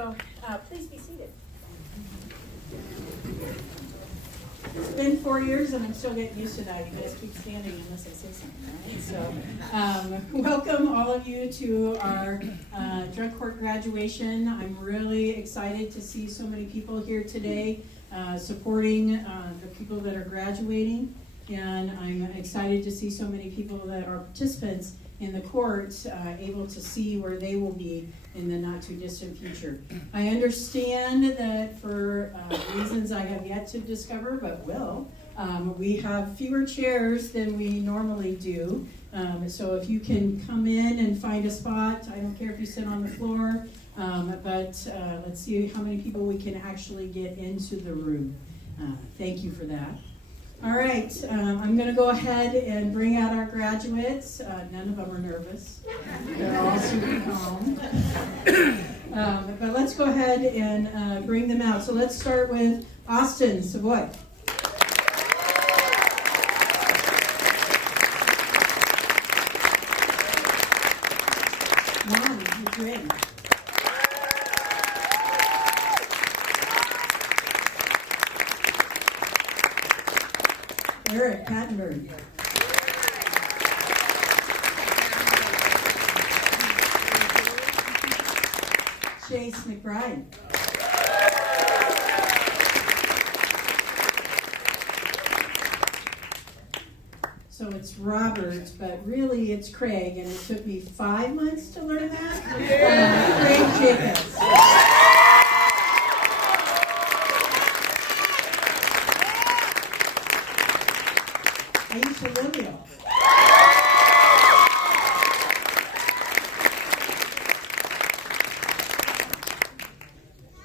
So please be seated. It's been 4 years and I'm still getting used to that. You guys keep standing unless I say something, right? So welcome all of you to our drug court graduation. I'm really excited to see so many people here today supporting the people that are graduating. And I'm excited to see so many people that are participants in the court able to see where they will be in the not too distant future. I understand that for reasons I have yet to discover, but will, we have fewer chairs than we normally do. So if you can come in and find a spot, I don't care if you sit on the floor, but let's see how many people we can actually get into the room. Thank you for that. All right, I'm going to go ahead and bring out our graduates. None of them are nervous. They're all super calm. But let's go ahead and bring them out. So let's start with Austin Savoy. Juan Madrid. Eric Pattenberg. Chase McBride. So it's Robert, but really it's Craig, and it took me 5 months to learn that. Craig Jacobs. Aisha Livio.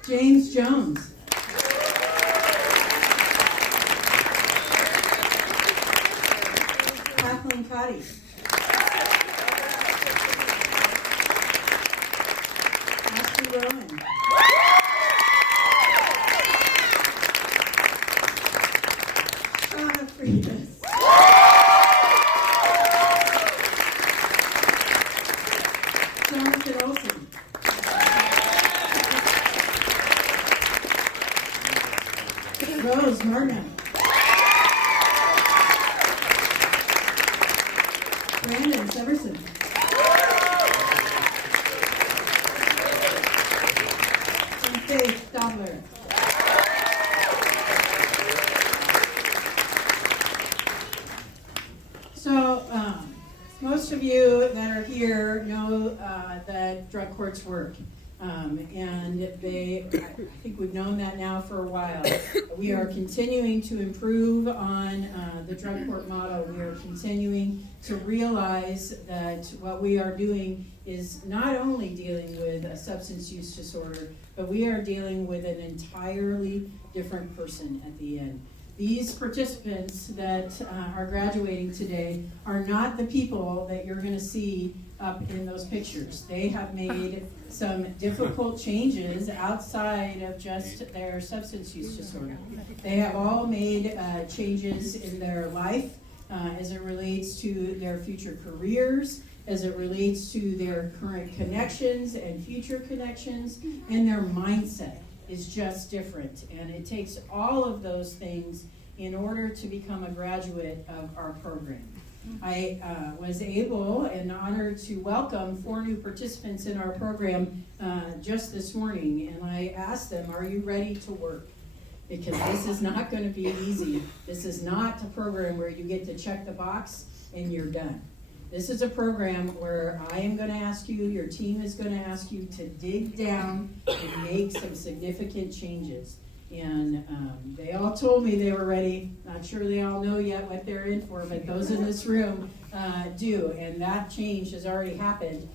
James Jones. Kathleen Cotty. Ashley Rowan. Shauna Friedman. Jonathan Olson. Rose Martin. Brandon Severson. And Faith Dobler. So, most of you that are here know that drug courts work. And I think we've known that now for a while. We are continuing to improve on the drug court model. We are continuing to realize that what we are doing is not only dealing with a substance use disorder, but we are dealing with an entirely different person at the end. These participants that are graduating today are not the people that you're going to see up in those pictures. They have made some difficult changes outside of just their substance use disorder. They have all made changes in their life as it relates to their future careers, as it relates to their current connections and future connections, and their mindset is just different. And it takes all of those things in order to become a graduate of our program. I was able and honored to welcome 4 new participants in our program just this morning, and I asked them, are you ready to work? Because this is not going to be easy. This is not a program where you get to check the box and you're done. This is a program where I am going to ask you, your team is going to ask you to dig down and make some significant changes. And they all told me they were ready. Not sure they all know yet what they're in for, but those in this room do. And that change has already happened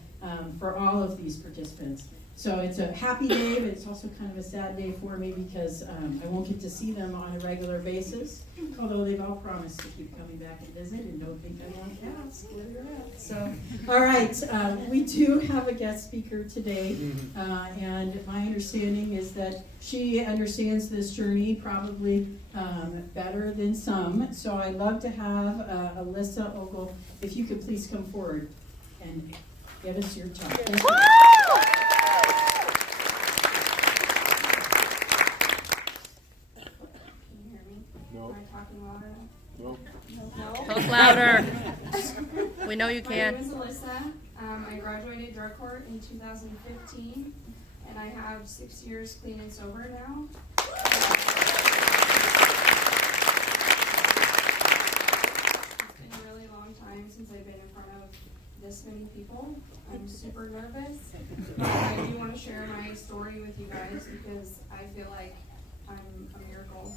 for all of these participants. So it's a happy day, but it's also kind of a sad day for me because I won't get to see them on a regular basis, although they've all promised to keep coming back and visit and don't think I won't ask where they're at. So, all right, we do have a guest speaker today, and my understanding is that she understands this journey probably better than some. So I'd love to have Alyssa Ogle, if you could please come forward and give us your talk. Thank you. Louder. We know you My name can. is Alyssa. I graduated drug court in 2015, and I have 6 years clean and sober now. It's been a really long time since I've been in front of this many people. I'm super nervous. I do want to share my story with you guys because I feel like I'm a miracle,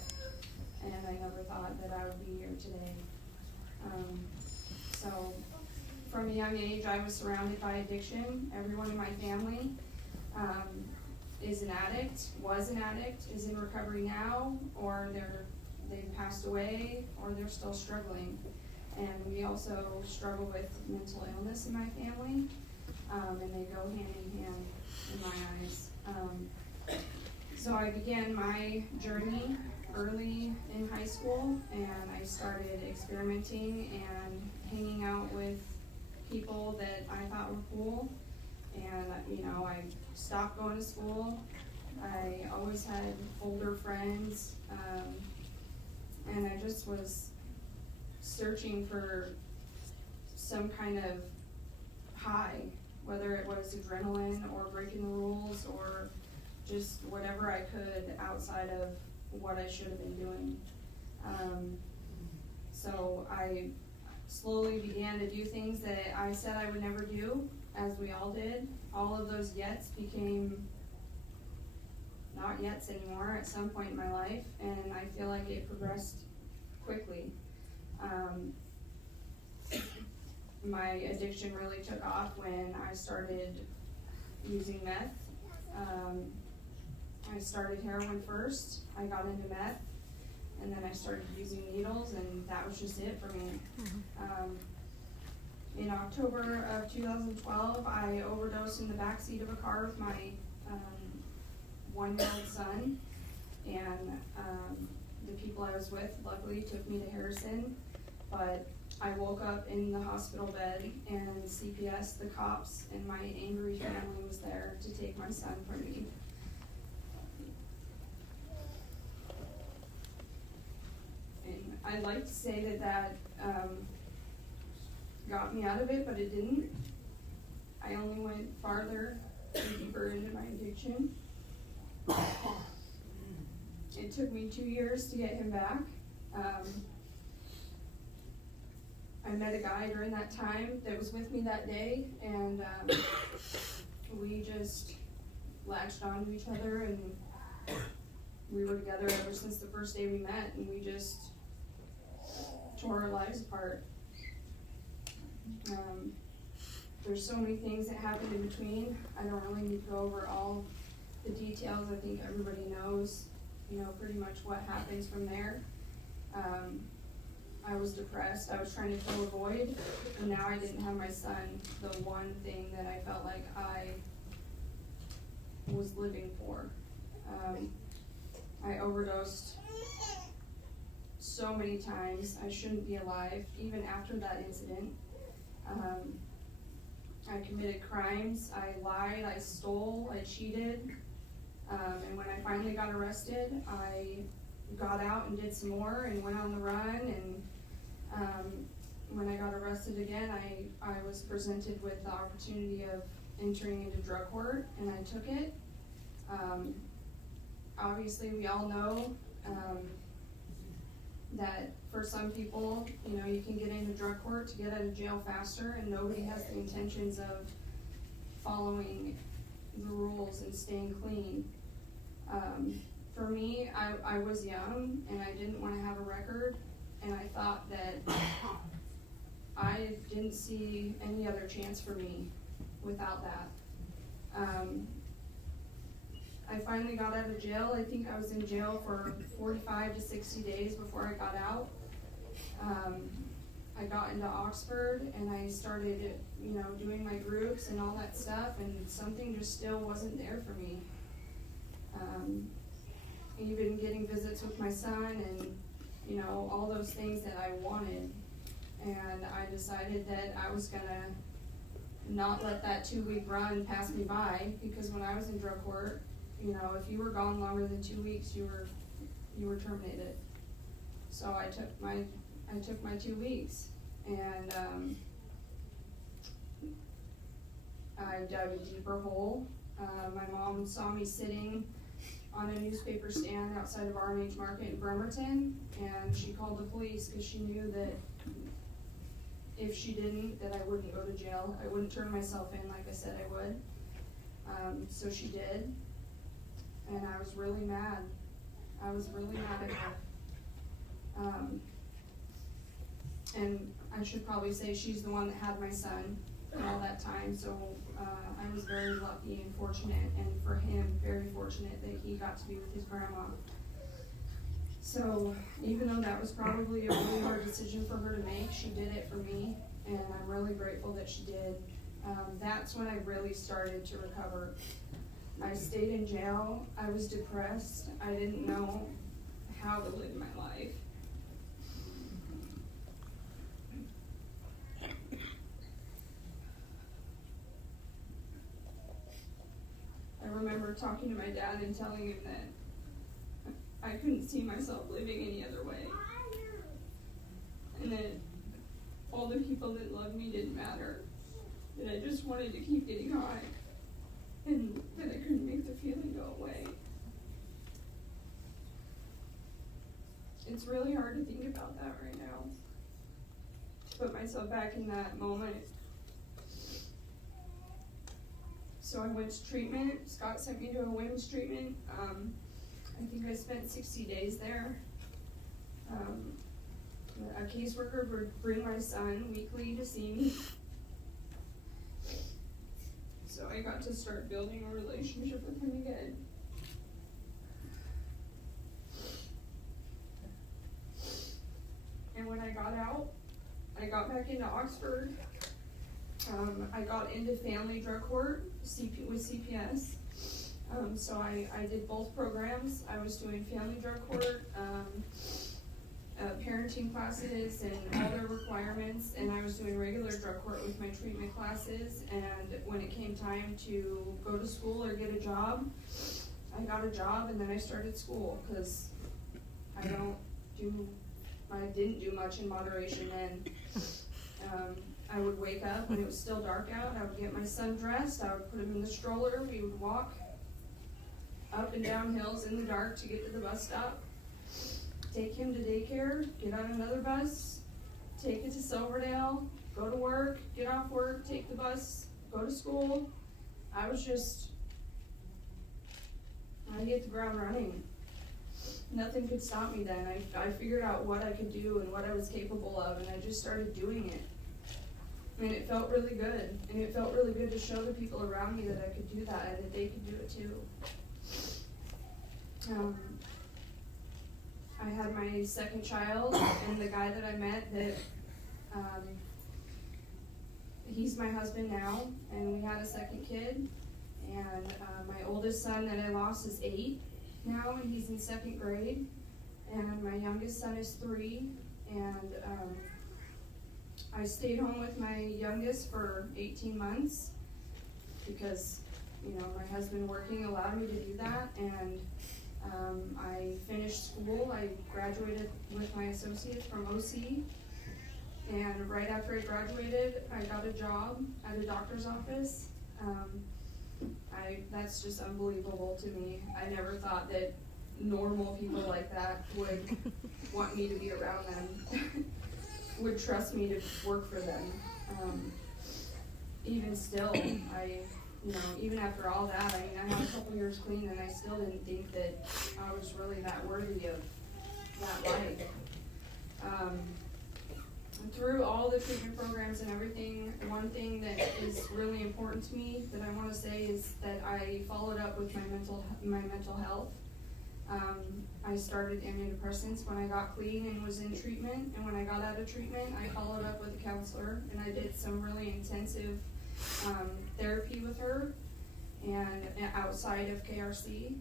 and I never thought that I would be here today. So from a young age, I was surrounded by addiction. Everyone in my family is an addict, was an addict, is in recovery now, or they've passed away, or they're still struggling. And we also struggle with mental illness in my family, and they go hand in hand in my eyes. So I began my journey early in high school, and I started experimenting and hanging out with people that I thought were cool. And I stopped going to school. I always had older friends, and I just was searching for some kind of high, whether it was adrenaline or breaking the rules or just whatever I could outside of what I should have been doing. So I slowly began to do things that I said I would never do, as we all did. All of those yets became not yets anymore at some point in my life, and I feel like it progressed quickly. My addiction really took off when I started using meth. I started heroin first, I got into meth, and then I started using needles, and that was just it for me. In October of 2012, I overdosed in the backseat of a car with my 1-year-old son, and the people I was with luckily took me to Harrison, but I woke up in the hospital bed, and CPS, the cops, and my angry family was there to take my son from me. And I'd like to say that got me out of it, but it didn't. I only went farther and deeper into my addiction. It took me 2 years to get him back. I met a guy during that time that was with me that day, and we just latched onto each other, and we were together ever since the first day we met, and we just tore our lives apart. There's so many things that happened in between. I don't really need to go over all the details. I think everybody knows, pretty much what happens from there. I was depressed. I was trying to fill a void, and now I didn't have my son, the one thing that I felt like I was living for. I overdosed so many times. I shouldn't be alive, even after that incident. I committed crimes. I lied, I stole, I cheated. And when I finally got arrested, I got out and did some more and went on the run. And when I got arrested again, I was presented with the opportunity of entering into drug court, and I took it. Obviously, we all know that for some people, you can get into drug court to get out of jail faster, and nobody has the intentions of following the rules and staying clean. For me, I was young, and I didn't want to have a record, and I thought that I didn't see any other chance for me without that. I finally got out of jail. I think I was in jail for 45 to 60 days before I got out. I got into Oxford, and I started, doing my groups and all that stuff, and something just still wasn't there for me. Even getting visits with my son and, all those things that I wanted. And I decided that I was gonna not let that 2-week run pass me by, because when I was in drug court, if you were gone longer than 2 weeks, you were terminated. So I took my 2 weeks, and, I dug a deeper hole. My mom saw me sitting on a newspaper stand outside of R&H Market in Bremerton, and she called the police because she knew that if she didn't, that I wouldn't go to jail. I wouldn't turn myself in like I said I would. So she did, and I was really mad. I was really mad at her. And I should probably say she's the one that had my son all that time, so I was very lucky and fortunate, and for him, very fortunate that he got to be with his grandma. So even though that was probably a really hard decision for her to make, she did it for me, and I'm really grateful that she did. That's when I really started to recover. I stayed in jail, I was depressed, I didn't know how to live my life. I remember talking to my dad and telling him that I couldn't see myself living any other way. And that all the people that loved me didn't matter. That I just wanted to keep getting high. And that I couldn't make the feeling go away. It's really hard to think about that right now. To put myself back in that moment. So I went to treatment. Scott sent me to a women's treatment. I think I spent 60 days there. A caseworker would bring my son weekly to see me. So I got to start building a relationship with him again. And when I got out, I got back into Oxford. I got into family drug court with CPS. So I did both programs. I was doing family drug court, parenting classes and all their requirements, and I was doing regular drug court with my treatment classes. And when it came time to go to school or get a job, I got a job, and then I started school because I didn't do much in moderation then. I would wake up when it was still dark out. I would get my son dressed. I would put him in the stroller. We would walk up and down hills in the dark to get to the bus stop. Take him to daycare, get on another bus, take it to Silverdale, go to work, get off work, take the bus, go to school. I hit the ground running. Nothing could stop me then. I figured out what I could do and what I was capable of, and I just started doing it. And it felt really good. And it felt really good to show the people around me that I could do that and that they could do it too. I had my second child, and the guy that I met that, he's my husband now, and we had a second kid. And my oldest son that I lost is 8 now, and he's in 2nd grade. And my youngest son is 3, and I stayed home with my youngest for 18 months because, my husband working allowed me to do that. And I finished school. I graduated with my associates from OC. And right after I graduated, I got a job at a doctor's office. That's just unbelievable to me. I never thought that normal people like that would want me to be around them, would trust me to work for them. Even still, even after all that, I had a couple years clean, and I still didn't think that I was really that worthy of that life. Through all the treatment programs and everything, one thing that is really important to me that I want to say is that I followed up with my mental health. I started antidepressants when I got clean and was in treatment, and when I got out of treatment, I followed up with a counselor, and I did some really intensive therapy with her and outside of KRC.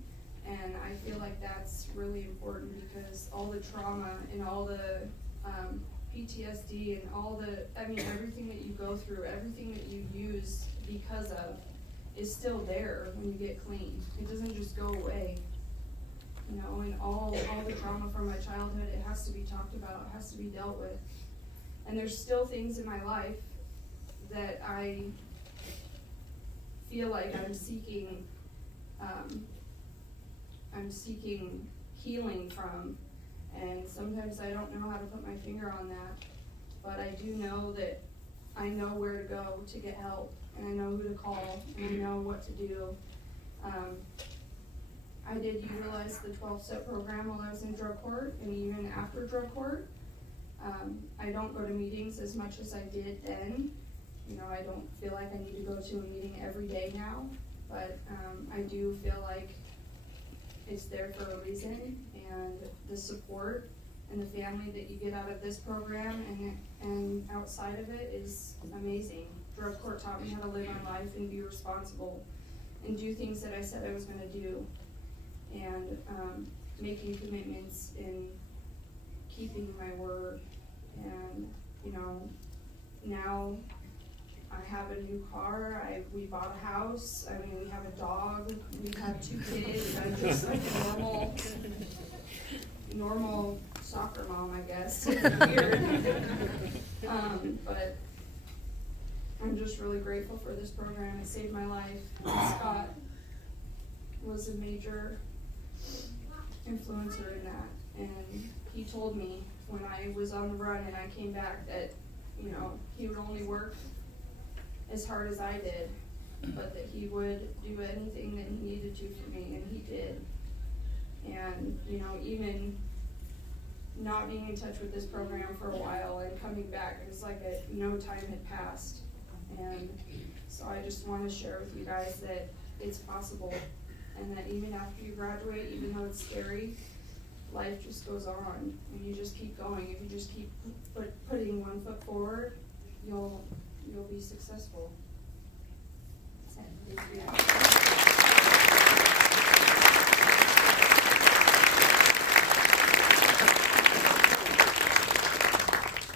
And I feel like that's really important because all the trauma and all the PTSD and everything that you go through, everything that you use because of is still there when you get clean. It doesn't just go away. And all the trauma from my childhood, it has to be talked about, it has to be dealt with. And there's still things in my life that I feel like I'm seeking healing from, and sometimes I don't know how to put my finger on that, but I do know that I know where to go to get help, and I know who to call, and I know what to do. I did utilize the 12-step program while I was in drug court, and even after drug court. I don't go to meetings as much as I did then. You know, I don't feel like I need to go to a meeting every day now, but I do feel like it's there for a reason, and the support and the family that you get out of this program and outside of it is amazing. Drug court taught me how to live my life and be responsible and do things that I said I was going to do, and making commitments and keeping my word. And you know, now I have a new car, we bought a house, I mean, we have a dog, we have 2 kids. I'm just like a normal soccer mom, I guess. It's weird. But I'm just really grateful for this program. It saved my life. Scott was a major influencer in that, and he told me when I was on the run and I came back that, you know, he would only work as hard as I did, but that he would do anything that he needed to for me, and he did. And you know, even not being in touch with this program for a while and coming back, it was like no time had passed. And so I just want to share with you guys that it's possible, and that even after you graduate, even though it's scary, life just goes on, and you just keep going. If you just keep putting one foot forward, you'll be successful. Thank you.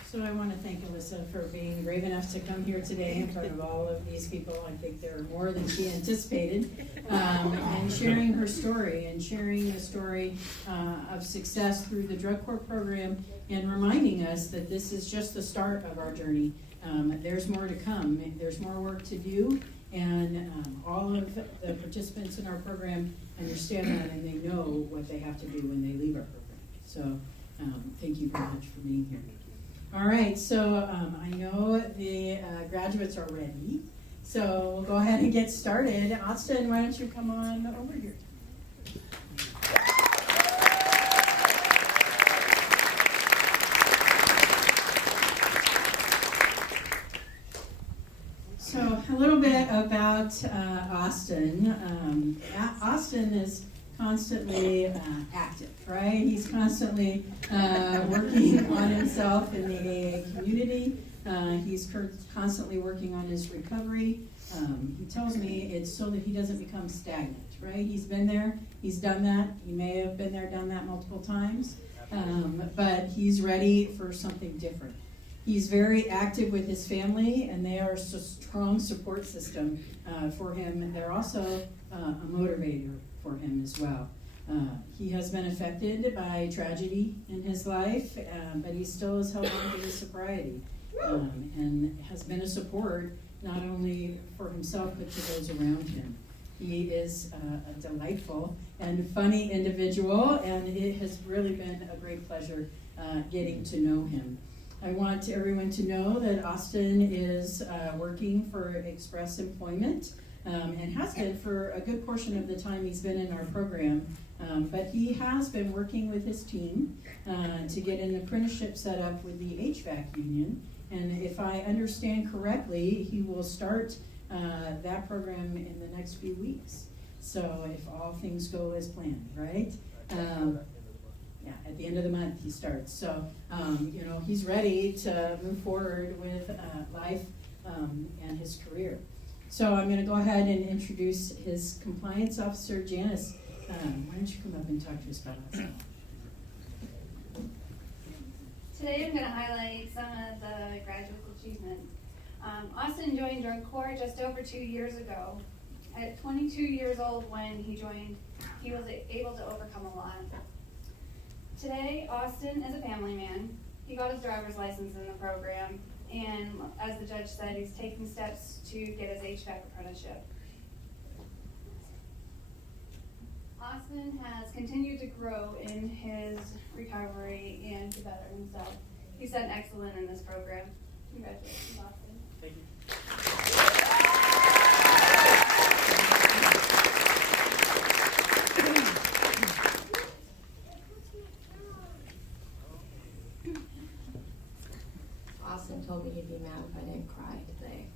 So I want to thank Alyssa for being brave enough to come here today in front of all of these people. I think there are more than she anticipated, and sharing her story, and sharing the story of success through the drug court program, and reminding us that this is just the start of our journey. There's more to come. There's more work to do, and all of the participants in our program understand that, and they know what they have to do when they leave our program. So thank you very much for being here. All right, so I know the graduates are ready, so we'll go ahead and get started. Austin, why don't you come on over here? So a little bit about Austin. Austin is constantly active, right? He's constantly working on himself in the AA community. He's constantly working on his recovery. He tells me it's so that he doesn't become stagnant, right? He's been there, he's done that. He may have been there, done that multiple times, but he's ready for something different. He's very active with his family, and they are a strong support system for him. They're also a motivator for him as well. He has been affected by tragedy in his life, but he still has held on to his sobriety, and has been a support not only for himself but to those around him. He is a delightful and funny individual, and it has really been a great pleasure getting to know him. I want everyone to know that Austin is working for Express Employment, and has been for a good portion of the time he's been in our program. But he has been working with his team to get an apprenticeship set up with the HVAC union. And if I understand correctly, he will start that program in the next few weeks. So if all things go as planned, right? Yeah, at the end of the month he starts. So, he's ready to move forward with life and his career. So I'm going to go ahead and introduce his compliance officer, Janice. Why don't you come up and talk to us about that? Today I'm going to highlight some of the graduate achievements. Austin joined drug court just over 2 years ago. At 22 years old when he joined, he was able to overcome a lot. Today, Austin is a family man. He got his driver's license in the program, and as the judge said, he's taking steps to get his HVAC apprenticeship. Austin has continued to grow in his recovery and to better himself. He's done excellent in this program. Congratulations, Austin. Thank you. Austin told me he'd be mad if I didn't cry today.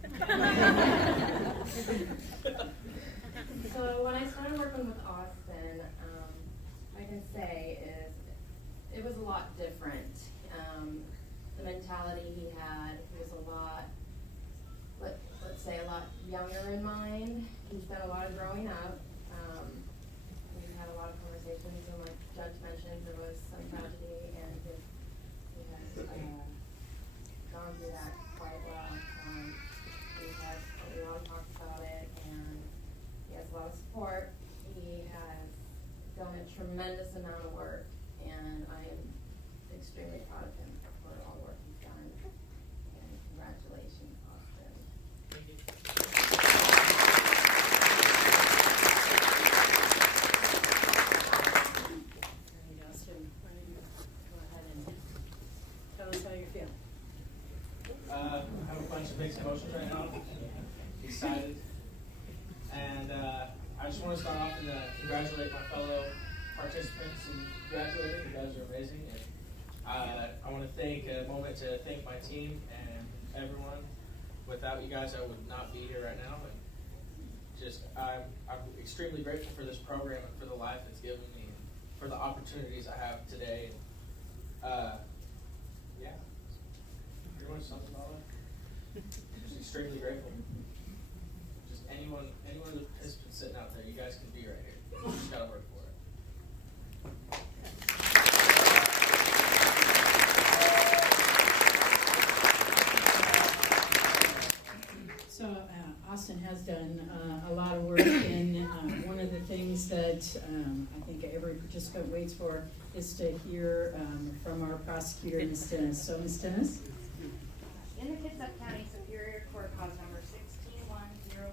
So when I started working with Austin, I can say is it was a lot different. The mentality he had, he was a lot, let's say a lot younger in mind. He's done a lot of growing up. We had a lot of conversations, and like Judge mentioned, there was some tragedy, and he has gone through that quite well. We had a lot of talks about it, and he has a lot of support. He has done a tremendous amount of work, and I am extremely proud of him for all the work he's done. And congratulations, Austin. Thank you. And Austin, why don't you go ahead and tell us how you feel? I have a bunch of mixed emotions right now. Excited. And I just want to start off and congratulate my fellow participants in graduating. You guys are amazing. And I want to take a moment to thank my team and everyone. Without you guys, I would not be here right now. And just I'm extremely grateful for this program and for the life it's given me, and for the opportunities I have today. Yeah, pretty much sums it all up. Just extremely grateful. Just anyone of the participants sitting out there, you guys can be right here. You just gotta work for it. So Austin has done a lot of work, and one of the things that I think every participant waits for is to hear from our prosecutor, Ms. Dennis. So, Ms. Dennis? In the Kitsap County Superior Court cause number 16-1012459,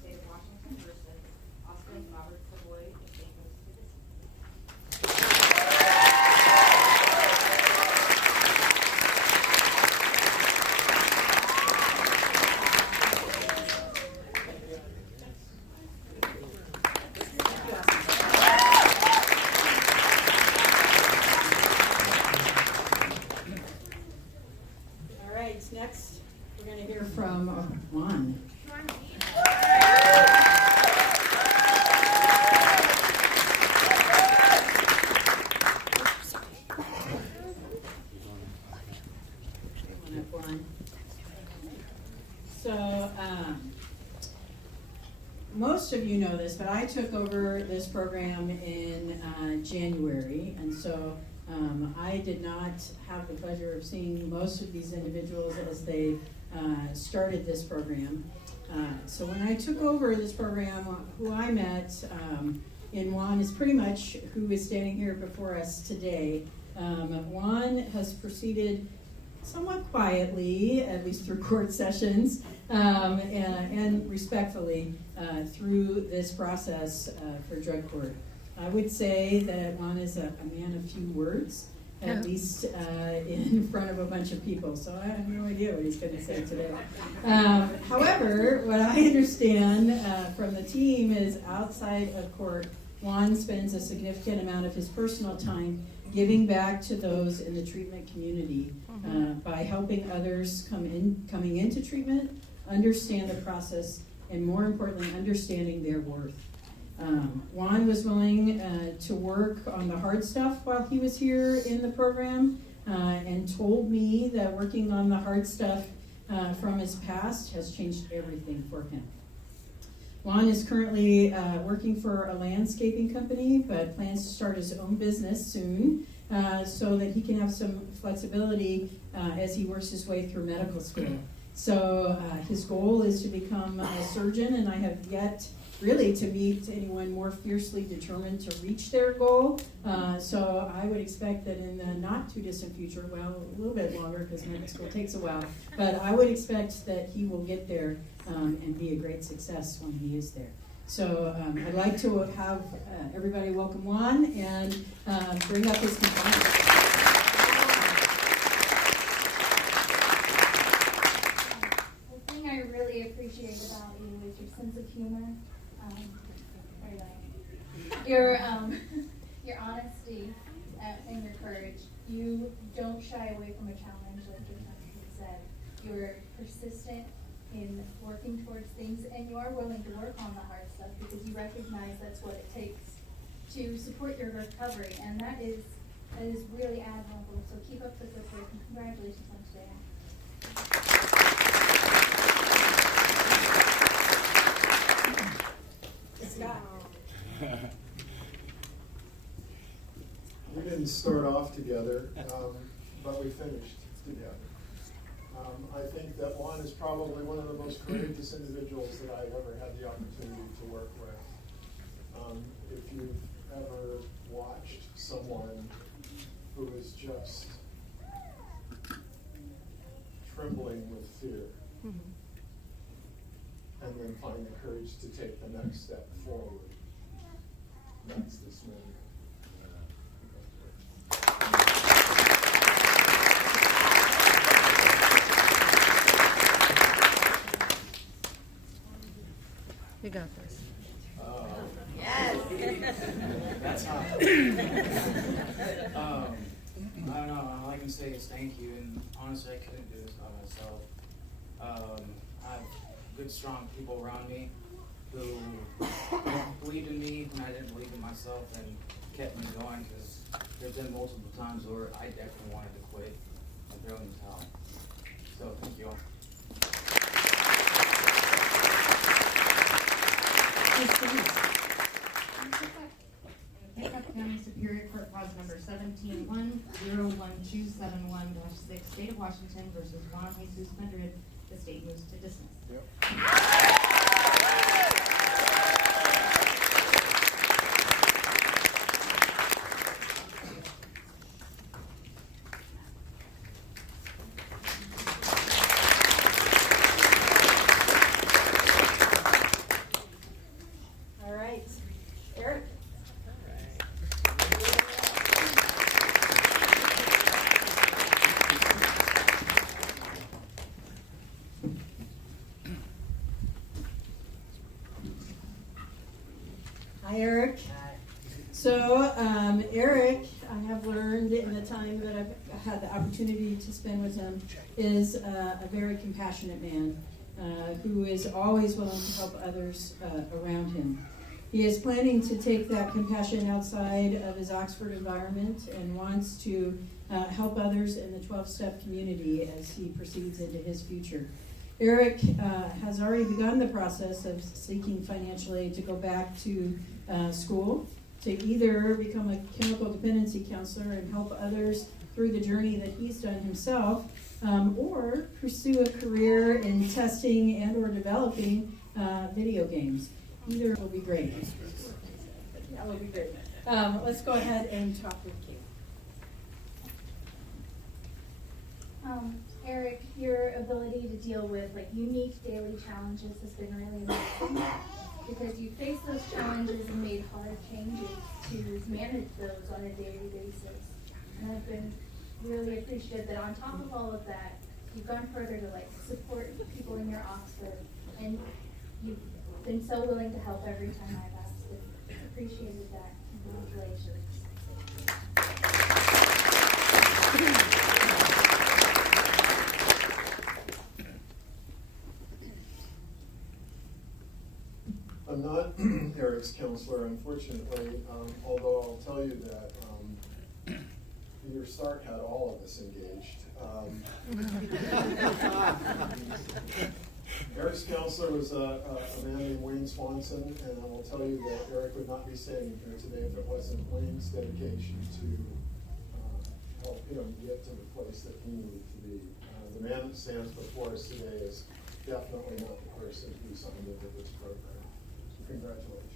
State of Washington versus Austin Robert Savoy, St. Louis citizen. All right, next we're going to hear from Juan. Come on up, Juan. So, most of you know this, but I took over this program in January, and so I did not have the pleasure of seeing most of these individuals as they started this program. So when I took over this program, who I met in Juan is pretty much who is standing here before us today. Juan has proceeded somewhat quietly, at least through court sessions, and respectfully through this process for drug court. I would say that Juan is a man of few words, at least in front of a bunch of people, so I have no idea what he's going to say today. However, what I understand from the team is outside of court, Juan spends a significant amount of his personal time giving back to those in the treatment community by helping others coming into treatment, understand the process, and more importantly, understanding their worth. Juan was willing to work on the hard stuff while he was here in the program, and told me that working on the hard stuff from his past has changed everything for him. Juan is currently working for a landscaping company, but plans to start his own business soon so that he can have some flexibility as he works his way through medical school. So his goal is to become a surgeon, and I have yet really to meet anyone more fiercely determined to reach their goal. So I would expect that in the not too distant future, well, a little bit longer because medical school takes a while, but I would expect that he will get there and be a great success when he is there. So I'd like to have everybody welcome Juan and bring up his compliance. The thing I really appreciate about you is your sense of humor, your honesty, and your courage. You don't shy away from a challenge, like your friend said. You're persistent in working towards things, and you are willing to work on the hard stuff because you recognize that's what it takes to support your recovery, and that is really admirable. So keep up the good work, and congratulations on today. We didn't start off together, but we finished together. I think that Juan is probably one of the most courageous individuals that I've ever had the opportunity to work with. If you've ever watched someone who is just trembling with fear, and then find the courage to take the next step forward, that's this man. You got this. That's hot. I don't know. All I can say is thank you. And honestly, I couldn't do this by myself. I have good, strong people around me who believed in me when I didn't believe in myself and kept me going. Because there's been multiple times where I definitely wanted to quit and throw in the towel. So thank you all. Kitsap County Superior Court Cause number 17-101271-6, State of Washington versus Juan Jesus Madrid. The state moves to dismiss. All right, Eric. Hi, Eric. So, Eric, I have learned in the time that I've had the opportunity to spend with him, is a very compassionate man who is always willing to help others around him. He is planning to take that compassion outside of his Oxford environment and wants to help others in the 12-step community as he proceeds into his future. Eric has already begun the process of seeking financial aid to go back to school, to either become a chemical dependency counselor and help others through the journey that he's done himself, or pursue a career in testing and or developing video games. Either will be great. That will be great. Let's go ahead and talk with Kate. Eric, your ability to deal with unique daily challenges has been really amazing because you face those challenges and made hard changes to manage those on a daily basis. And I've been really appreciative that on top of all of that, you've gone further to support people in your Oxford, and you've been so willing to help every time I've asked. And appreciated that. Congratulations. I'm not Eric's counselor, unfortunately, although I'll tell you that Peter Stark had all of us engaged. Eric's counselor was a man named Wayne Swanson, and I will tell you that Eric would not be standing here today if it wasn't Wayne's dedication to help him get to the place that he needed to be. The man that stands before us today is definitely not the person who signed into this program. Congratulations.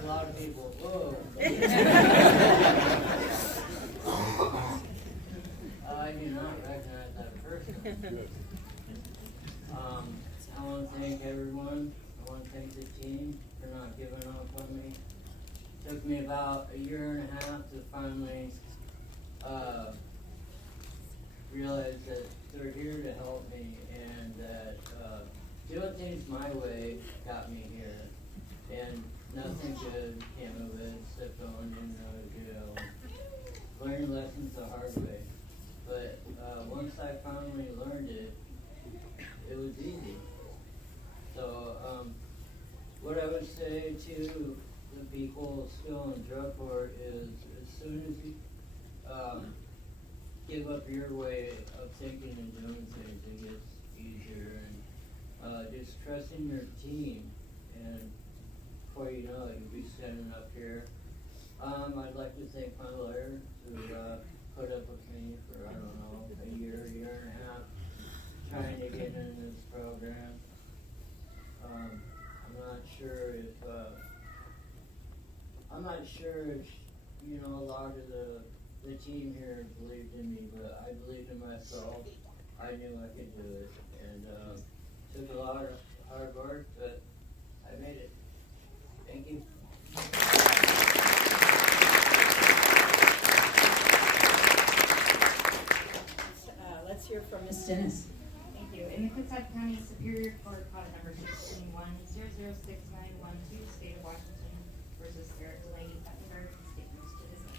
A lot of people, whoa. I do not recognize that person. I want to thank everyone. I want to thank the team for not giving up on me. It took me about a year and a half to finally realize that they're here to help me, and that doing things my way got me here. And nothing good came of it except going into jail, learning lessons the hard way. But once I finally learned it, it was easy. So what I would say to the people still in drug court is, as soon as you give up your way of thinking and doing things, it gets easier. And just trusting your team, and before you know it, you'll be standing up here. I'd like to thank my lawyer who put up with me for, I don't know, a year and a half, trying to get in this program. I'm not sure if, you know, a lot of the team here believed in me, but I believed in myself. I knew I could do it, and took a lot of hard work, but I made it. Thank you. Let's hear from Ms. Dennis. Thank you. In the Kitsap County Superior Court, cause number 621-006912, State of Washington versus Eric Delaney, Pfefferberg, statements to dismiss.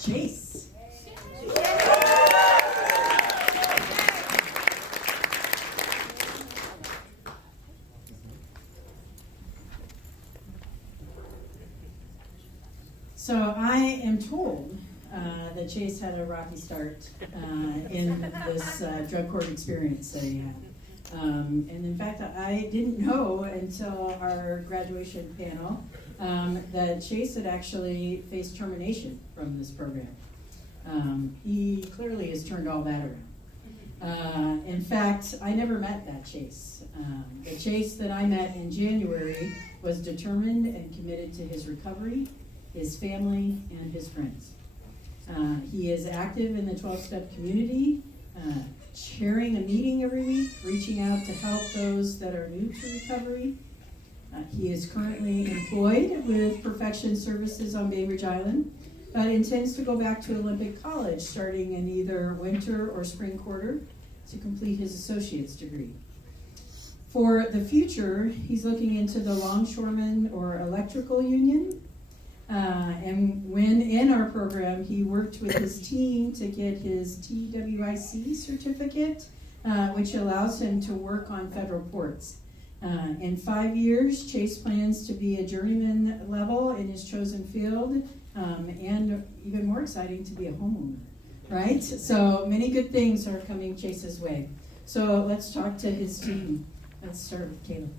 Chase. So I am told that Chase had a rocky start in this drug court experience that he had. And in fact, I didn't know until our graduation panel that Chase had actually faced termination from this program. He clearly has turned all that around. In fact, I never met that Chase. The Chase that I met in January was determined and committed to his recovery, his family, and his friends. He is active in the 12-step community, chairing a meeting every week, reaching out to help those that are new to recovery. He is currently employed with Perfection Services on Bainbridge Island, but intends to go back to Olympic College starting in either winter or spring quarter to complete his associate's degree. For the future, he's looking into the longshoreman or electrical union. And when in our program, he worked with his team to get his TWIC certificate, which allows him to work on federal ports. In 5 years, Chase plans to be a journeyman level in his chosen field, and even more exciting, to be a homeowner, right? So many good things are coming Chase's way. So let's talk to his team. Let's start with Caleb.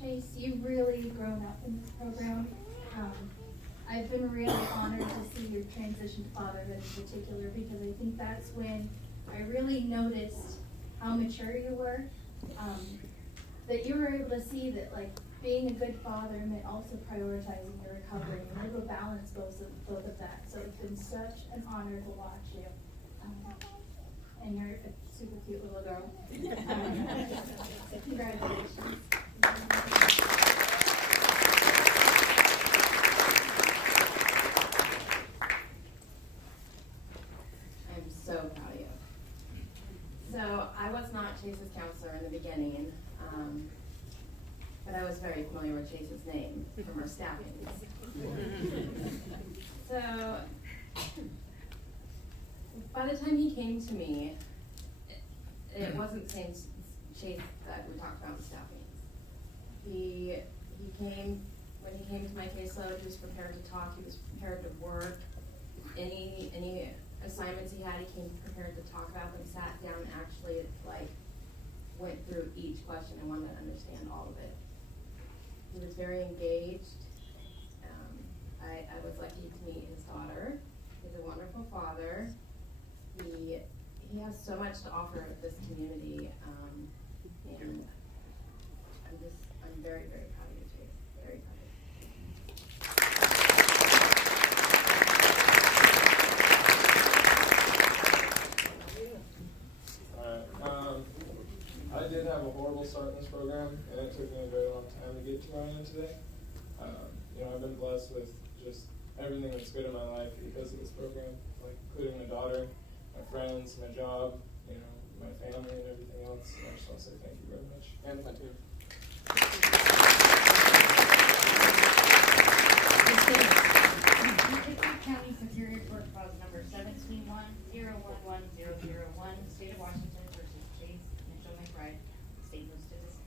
Chase, you've really grown up in this program. I've been really honored to see your transition to fatherhood in particular, because I think that's when I really noticed how mature you were, that you were able to see that, like, being a good father meant also prioritizing your recovery, and you're able to balance both of that. So it's been such an honor to watch you. And you're a super cute little girl. So congratulations. I'm so proud of you. So I was not Chase's counselor in the beginning, but I was very familiar with Chase's name from our staffing. So by the time he came to me, it wasn't the same Chase that we talked about in staffing. He came, when he came to my caseload, he was prepared to talk, he was prepared to work. any assignments he had, he came prepared to talk about them, sat down and actually like went through each question and wanted to understand all of it. He was very engaged. I was lucky to meet his daughter. He's a wonderful father. He has so much to offer this community, and I'm very, very proud of you, Chase. Very proud of I did have a horrible start in this program, and it took me a very long time to get to where I am today. I've been blessed with just everything that's good in my life because of this program, like including my daughter, my friends, my job, my family, and everything else. And I just want to say thank you very much, and my team. Kitsap County Superior Court Clause number 17-1011001, State of Washington versus Chase Mitchell McBride, State moves to dismiss.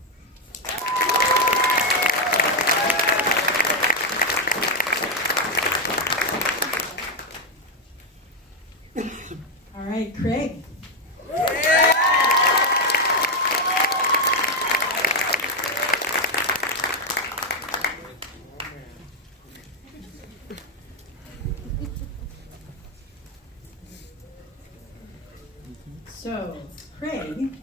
All right, Craig. So, Craig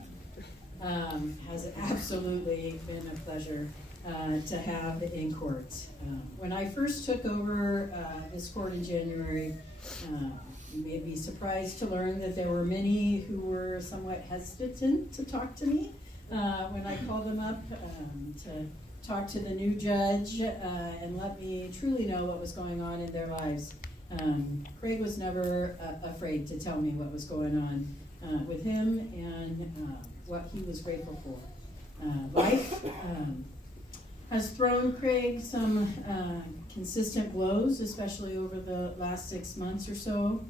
has absolutely been a pleasure to have in court. When I first took over this court in January, you may be surprised to learn that there were many who were somewhat hesitant to talk to me when I called them up to talk to the new judge and let me truly know what was going on in their lives. Craig was never afraid to tell me what was going on with him and what he was grateful for. Life has thrown Craig some consistent blows, especially over the last 6 months or so.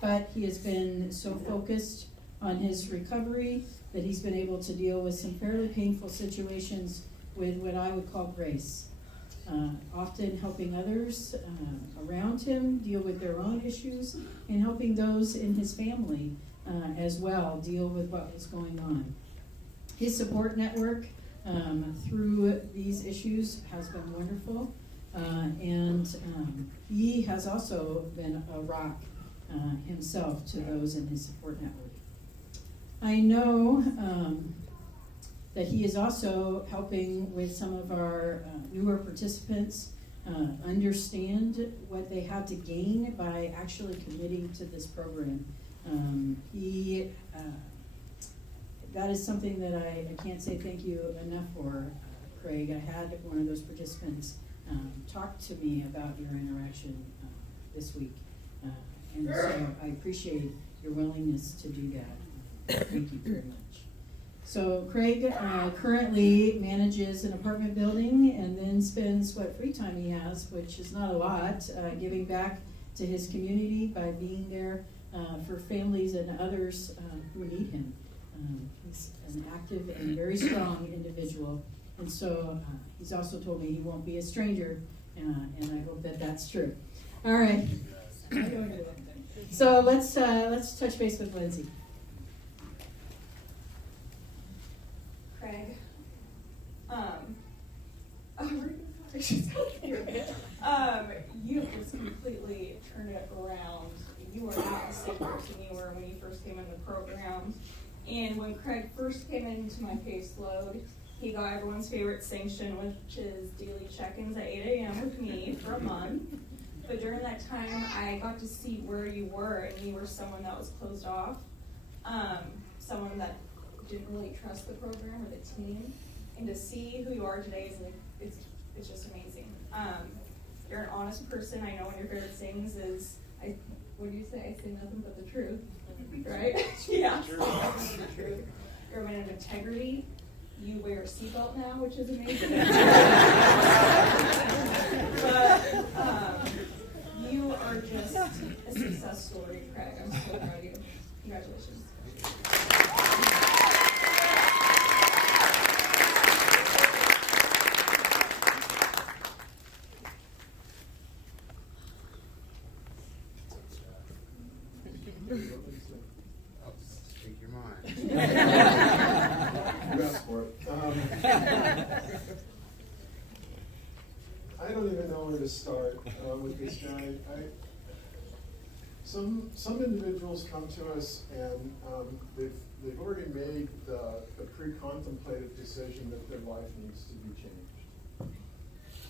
But he has been so focused on his recovery that he's been able to deal with some fairly painful situations with what I would call grace. Often helping others around him deal with their own issues and helping those in his family as well deal with what was going on. His support network through these issues has been wonderful, and he has also been a rock himself to those in his support network. I know that he is also helping with some of our newer participants understand what they have to gain by actually committing to this program. That is something that I can't say thank you enough for, Craig. I had one of those participants talk to me about your interaction this week. And so I appreciate your willingness to do that. Thank you very much. So Craig currently manages an apartment building and then spends what free time he has, which is not a lot, giving back to his community by being there for families and others who need him. He's an active and very strong individual, and so he's also told me he won't be a stranger, and I hope that that's true. All right. So let's touch base with Lindsay. Craig, you have just completely turned it around. You are not the same person you were when you first came in the program. And when Craig first came into my caseload, he got everyone's favorite sanction, which is daily check-ins at 8 a.m. with me for a month. But during that time, I got to see where you were, and you were someone that was closed off, someone that didn't really trust the program or the team. And to see who you are today is it's just amazing. You're an honest person. I know one of your favorite sayings is, what do you say? I say nothing but the truth, right? Yeah. The truth. You're a man of integrity. You wear a seatbelt now, which is amazing. But you are just a success story, Craig. I'm so proud of you. Congratulations. Speak your mind. You asked for it. I don't even know where to start with this guy. Some individuals come to us and they've already made the pre-contemplated decision that their life needs to be changed.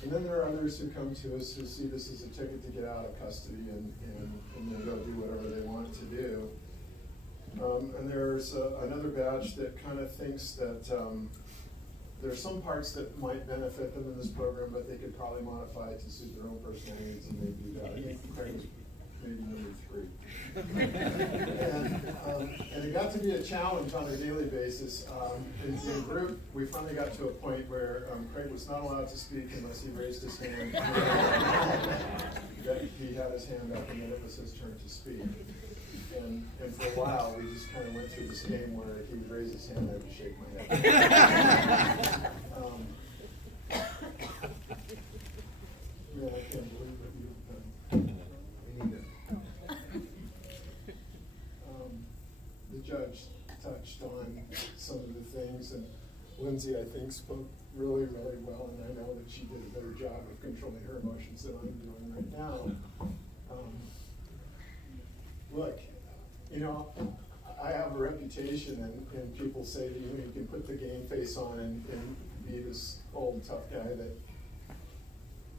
And then there are others who come to us who see this as a ticket to get out of custody and then go do whatever they want to do. And there's another batch that kind of thinks that there are some parts that might benefit them in this program, but they could probably modify it to suit their own personal needs, and they do that. I think Craig was maybe number 3. And it got to be a challenge on a daily basis. In group, we finally got to a point where Craig was not allowed to speak unless he raised his hand. That he had his hand up, and then it was his turn to speak. And for a while, we just kind of went through this game where he would raise his hand, I would shake my head. Yeah, I can't believe what you've done. We need it. The judge touched on some of the things, and Lindsay, I think, spoke really, really well, and I know that she did a better job of controlling her emotions than I'm doing right now. Look, I have a reputation, and people say that you can put the game face on and be this old tough guy.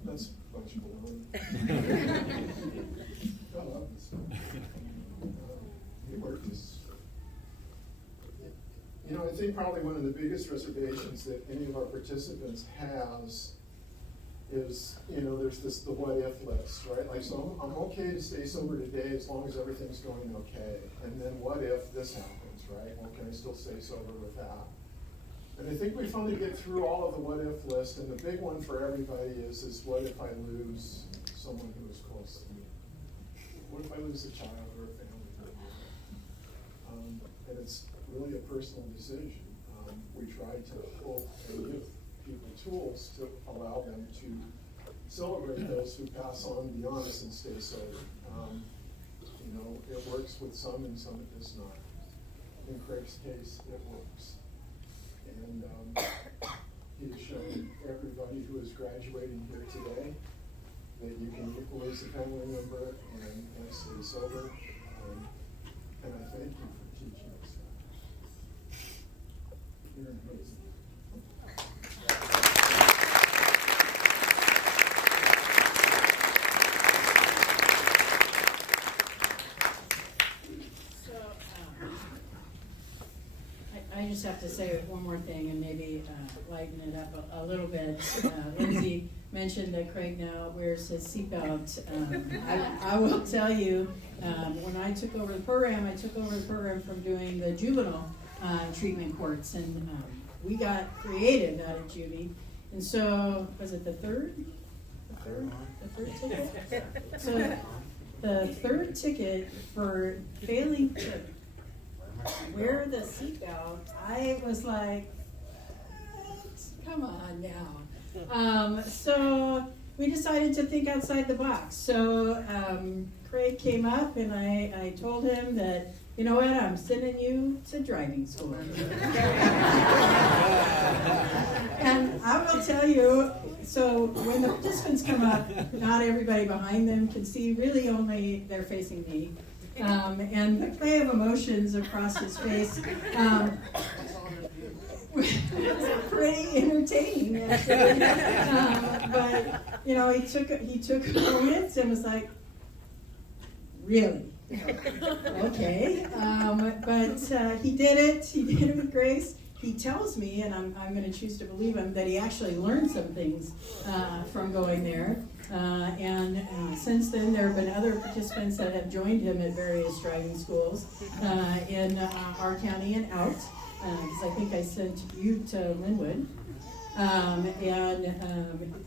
That's a bunch of baloney. I love this stuff. He worked his. I think probably one of the biggest reservations that any of our participants has is, there's the what if list, right? Like, so I'm okay to stay sober today as long as everything's going okay. And then what if this happens, right? Well, can I still stay sober with that? And I think we finally get through all of the what if list, and the big one for everybody is what if I lose someone who is close to me? What if I lose a child or a family member? And it's really a personal decision. We try to give people tools to allow them to celebrate those who pass on beyond us and stay sober. It works with some and some it does not. In Craig's case, it works. And he has shown everybody who is graduating here today that you can lose a family member and stay sober. And I thank you for teaching us that. You're amazing. I just have to say one more thing and maybe lighten it up a little bit. Lindsay mentioned that Craig now wears his seatbelt. I will tell you, when I took over the program from doing the juvenile treatment courts, and we got creative out of juvie. And so, was it the third ticket? So the third ticket for failing to wear the seatbelt, I was like, come on now. So we decided to think outside the box. So Craig came up and I told him that, you know what, I'm sending you to driving school. And I will tell you, so when the participants come up, not everybody behind them can see, really only they're facing me. And the play of emotions across his face was pretty entertaining, actually. But he took a moment and was like, "Really? Okay." But he did it. He did it with grace. He tells me, and I'm going to choose to believe him, that he actually learned some things from going there. And since then, there have been other participants that have joined him at various driving schools in our county and out, because I think I sent you to Linwood.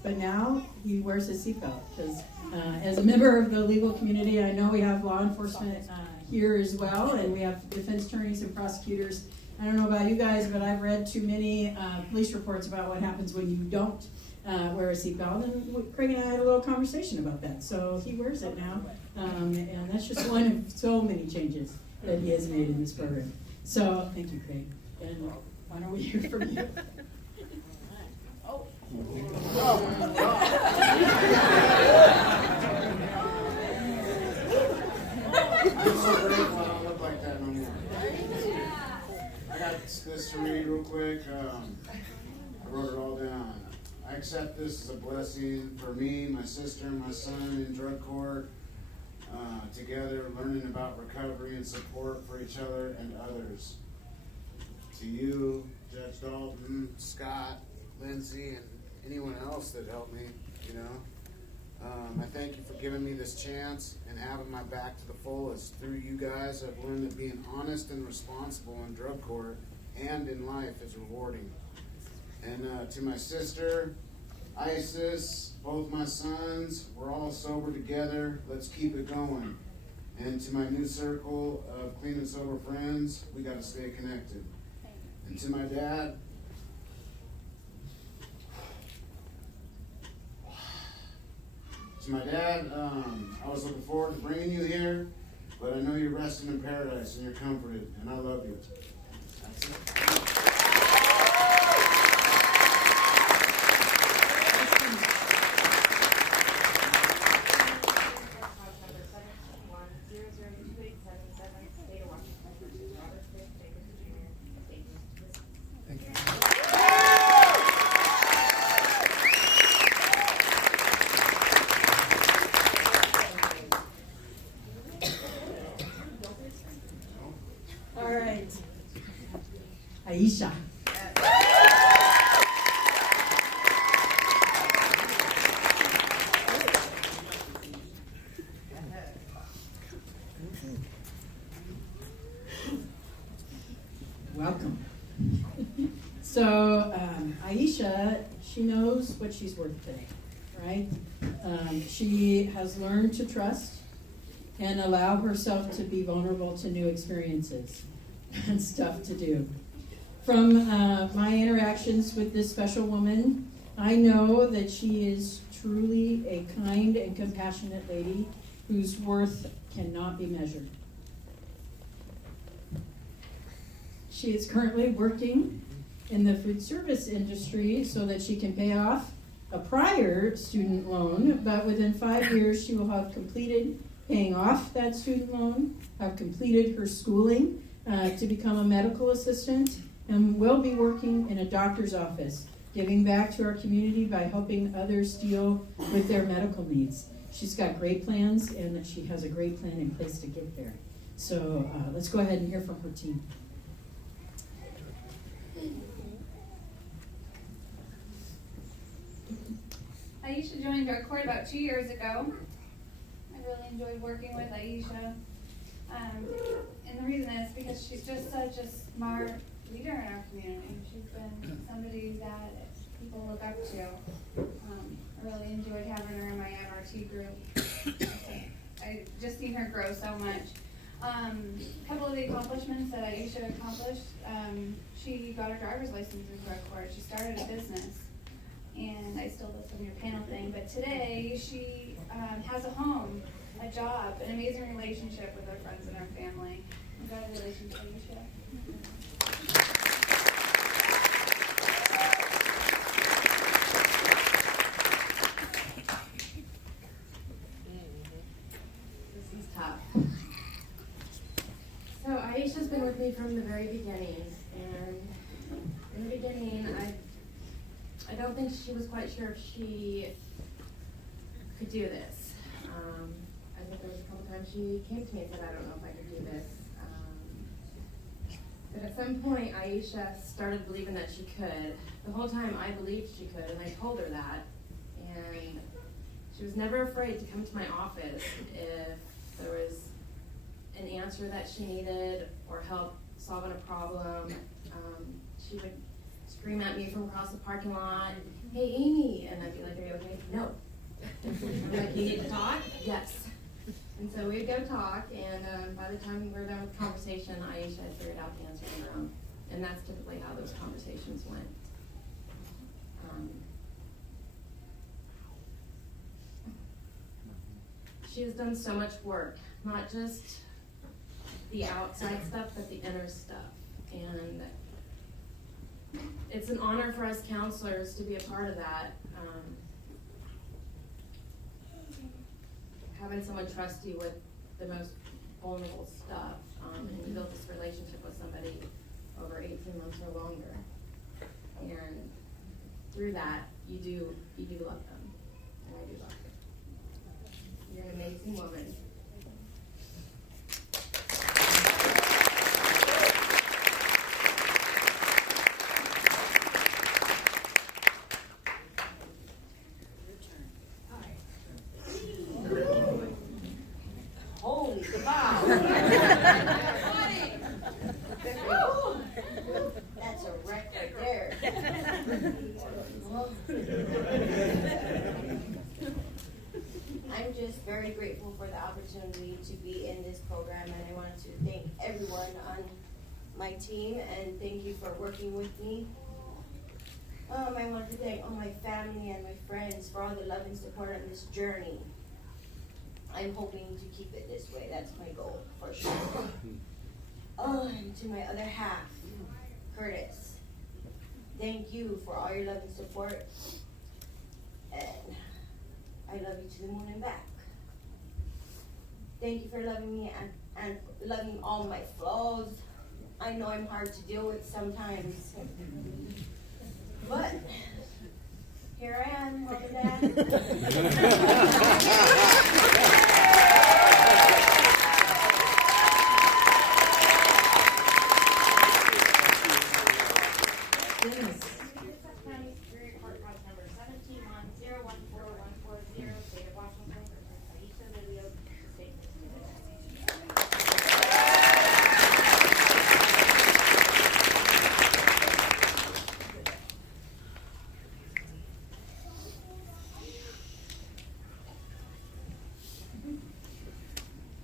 But now he wears his seatbelt, because as a member of the legal community, I know we have law enforcement here as well, and we have defense attorneys and prosecutors. I don't know about you guys, but I've read too many police reports about what happens when you don't wear a seatbelt, and Craig and I had a little conversation about that. So he wears it now, and that's just one of so many changes that he has made in this program. So thank you, Craig. And why don't we hear from you? I'm so grateful I don't look like that no more. I got this to read real quick. I wrote it all down. I accept this as a blessing for me, my sister, and my son in drug court, together learning about recovery and support for each other and others. To you, Judge Dalton, Scott, Lindsay, and anyone else that helped me, you know. I thank you for giving me this chance and having my back to the fullest. Through you guys, I've learned that being honest and responsible in drug court and in life is rewarding. And to my sister, Isis, both my sons, we're all sober together. Let's keep it going. And to my new circle of clean and sober friends, we got to stay connected. And to my dad, I was looking forward to bringing you here, but I know you're resting in paradise and you're comforted, and I love you. That's it. All right. Aisha. Welcome. So, Aisha, she knows what she's worth today, right? She has learned to trust and allow herself to be vulnerable to new experiences and stuff to do. From my interactions with this special woman, I know that she is truly a kind and compassionate lady whose worth cannot be measured. She is currently working in the food service industry so that she can pay off a prior student loan, but within 5 years she will have completed paying off that student loan, have completed her schooling to become a medical assistant, and will be working in a doctor's office, giving back to our community by helping others deal with their medical needs. She's got great plans, and she has a great plan in place to get there. So let's go ahead and hear from her team. Aisha joined our court about 2 years ago. I really enjoyed working with Aisha. And the reason is because she's just such a smart leader in our community. She's been somebody that people look up to. I really enjoyed having her in my MRT group. I just seen her grow so much. A couple of the accomplishments that Aisha accomplished, she got her driver's license in drug court. She started a business. And I stole this from your panel thing, but today she has a home, a job, an amazing relationship with her friends and her family. Congratulations, Aisha. This is tough. So Aisha's been with me from the very beginning, and in the beginning, I don't think she was quite sure if she could do this. I think there was a couple times she came to me and said, I don't know if I could do this. But at some point, Aisha started believing that she could. The whole time I believed she could, and I told her that. And she was never afraid to come to my office if there was an answer that she needed or help solving a problem. She would scream at me from across the parking lot, hey Amy, and I'd be like, are you okay? No. I'm like, you need to talk? Yes. And so we'd go talk, and by the time we were done with the conversation, Aisha had figured out the answer on her own. And that's typically how those conversations went. she has done so much work, not just the outside stuff, but the inner stuff. And it's an honor for us counselors to be a part of that. Having someone trust you with the most vulnerable stuff, and you build this relationship with somebody over 18 months or longer. And through that, you do love them. And I do love you. You're an amazing woman. Holy cow! That's a wreck right there. I'm just very grateful for the opportunity to be in this program, and I wanted to thank everyone on my team and thank you for working with me. I want to thank all my family and my friends for all the love and support on this journey. I'm hoping to keep it this way. That's my goal, for sure. And to my other half, Curtis, thank you for all your love and support. And I love you to the moon and back. Thank you for loving me and loving all my flaws. I know I'm hard to deal with sometimes. But here I am, Mom and Dad.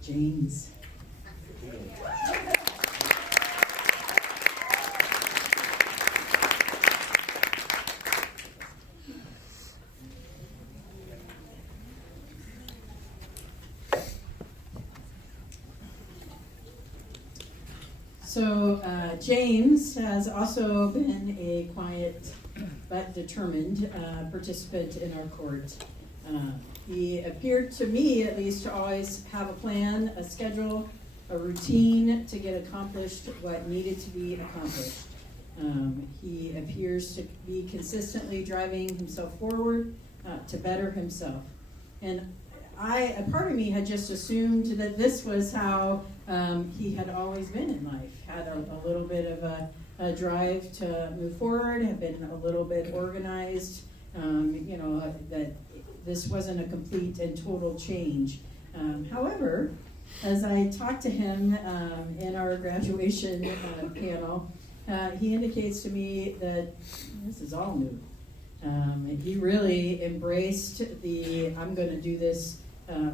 James. So James has also been a quiet but determined participant in our court. He appeared to me, at least, to always have a plan, a schedule, a routine to get accomplished what needed to be accomplished. He appears to be consistently driving himself forward to better himself. And a part of me had just assumed that this was how he had always been in life, had a little bit of a drive to move forward, had been a little bit organized, that this wasn't a complete and total change. However, as I talked to him in our graduation panel, he indicates to me that this is all new. And he really embraced the I'm going to do this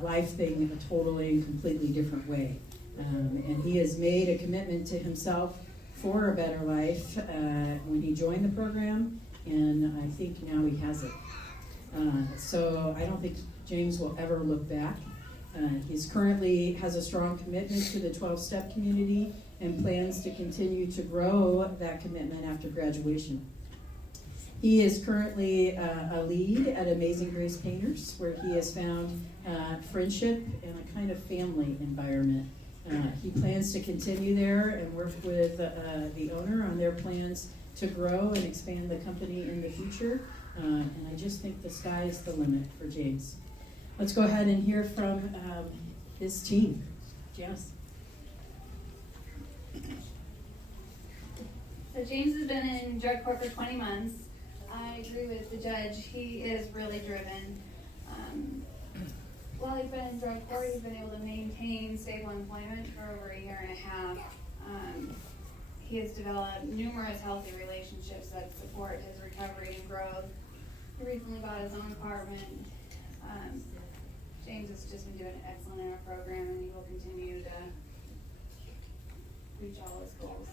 life thing in a totally and completely different way. And he has made a commitment to himself for a better life when he joined the program, and I think now he has it. So I don't think James will ever look back. He's currently has a strong commitment to the 12-step community and plans to continue to grow that commitment after graduation. He is currently a lead at Amazing Grace Painters, where he has found friendship and a kind of family environment. He plans to continue there and work with the owner on their plans to grow and expand the company in the future. And I just think the sky is the limit for James. Let's go ahead and hear from his team. Janice. So James has been in drug court for 20 months. I agree with the judge. He is really driven. While he's been in drug court, he's been able to maintain stable employment for over a year and a half. He has developed numerous healthy relationships that support his recovery and growth. He recently bought his own apartment. James has just been doing excellent in our program, and he will continue to reach all his goals.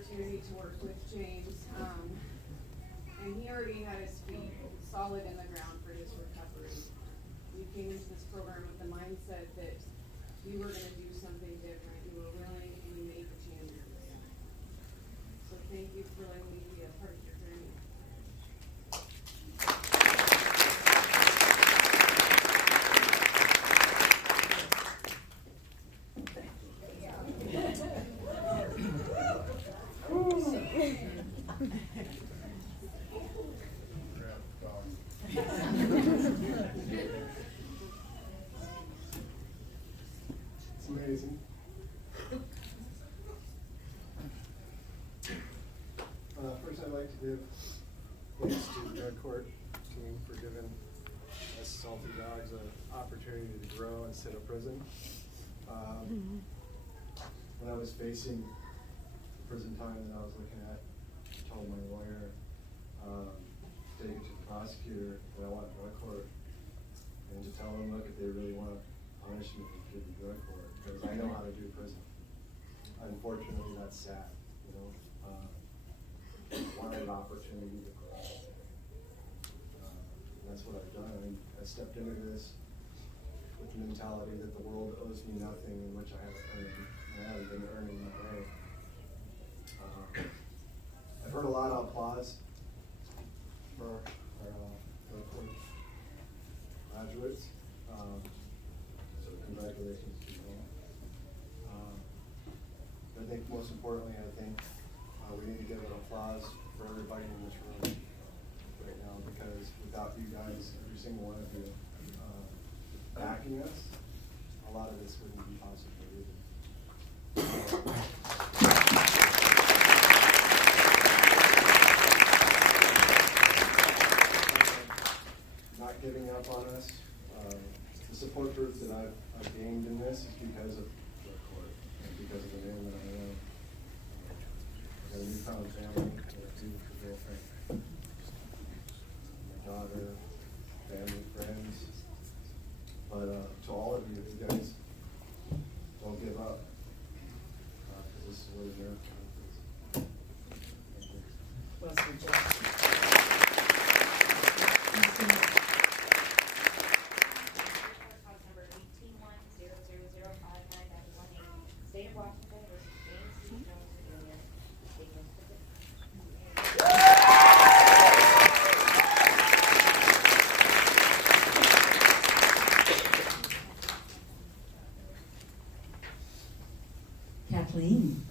opportunity to work with James, and he already had his feet solid in the ground for his recovery. We came into this program with the mindset that we were going to do something different. We were willing and we made the changes. So thank you for letting me be a part of your journey. It's amazing. First, I'd like to give thanks to the drug court team for giving us salty dogs an opportunity to grow instead of prison. When I was facing prison time that I was looking at, I told my lawyer, take it to the prosecutor, that I want drug court, and to tell them, look, if they really want to punish me, give me drug court, because I know how to do prison. Unfortunately, that's sad, you know. Wanted an opportunity to grow. That's what I've done. I mean, I stepped into this with the mentality that the world owes me nothing in which I haven't earned. I haven't been earning my way. I've heard a lot of applause for our court graduates. So congratulations to you all. I think most importantly, we need to give an applause for everybody in this room right now, because without you guys, every single one of you, backing us, a lot of this wouldn't be possible either. Not giving up on us. The support group that I've gained in this is because of the court and because of the man that I am. I got a newfound family, I got a beautiful girlfriend, my daughter, family, friends. But to all of you, you guys, don't give up, because this is where the miracle is. Thank you. Well said, Jeff. State of Washington versus James C. Jones Jr. Kathleen.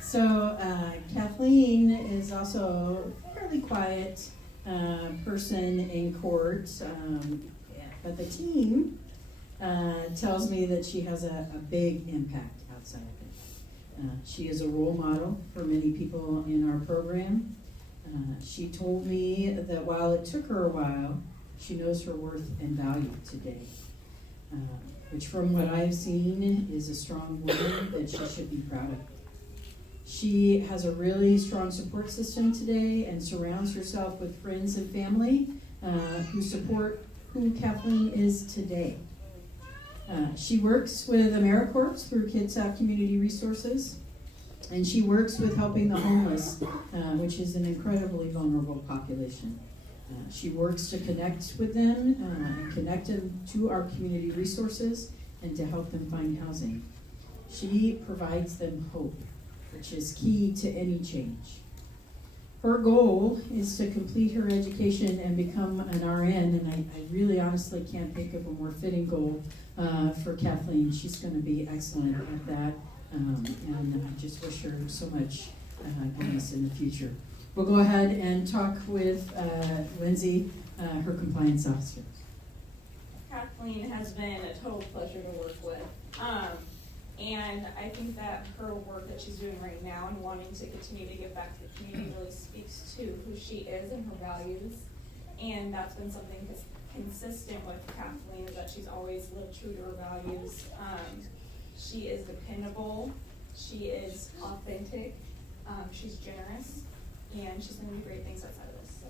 So Kathleen is also a fairly quiet person in court, but the team tells me that she has a big impact outside of it. She is a role model for many people in our program. She told me that while it took her a while, she knows her worth and value today, which from what I've seen is a strong woman that she should be proud of. She has a really strong support system today and surrounds herself with friends and family who support who Kathleen is today. She works with AmeriCorps through Kitsap Community Resources, and she works with helping the homeless, which is an incredibly vulnerable population. She works to connect with them and connect them to our community resources and to help them find housing. She provides them hope, which is key to any change. Her goal is to complete her education and become an RN, and I really honestly can't think of a more fitting goal for Kathleen. She's going to be excellent at that, and I just wish her so much goodness in the future. We'll go ahead and talk with Lindsay, her compliance officer. Kathleen has been a total pleasure to work with. And I think that her work that she's doing right now and wanting to continue to give back to the community really speaks to who she is and her values. And that's been something that's consistent with Kathleen, is that she's always lived true to her values. She is dependable. She is authentic, she's generous, and she's gonna do great things outside of this, so.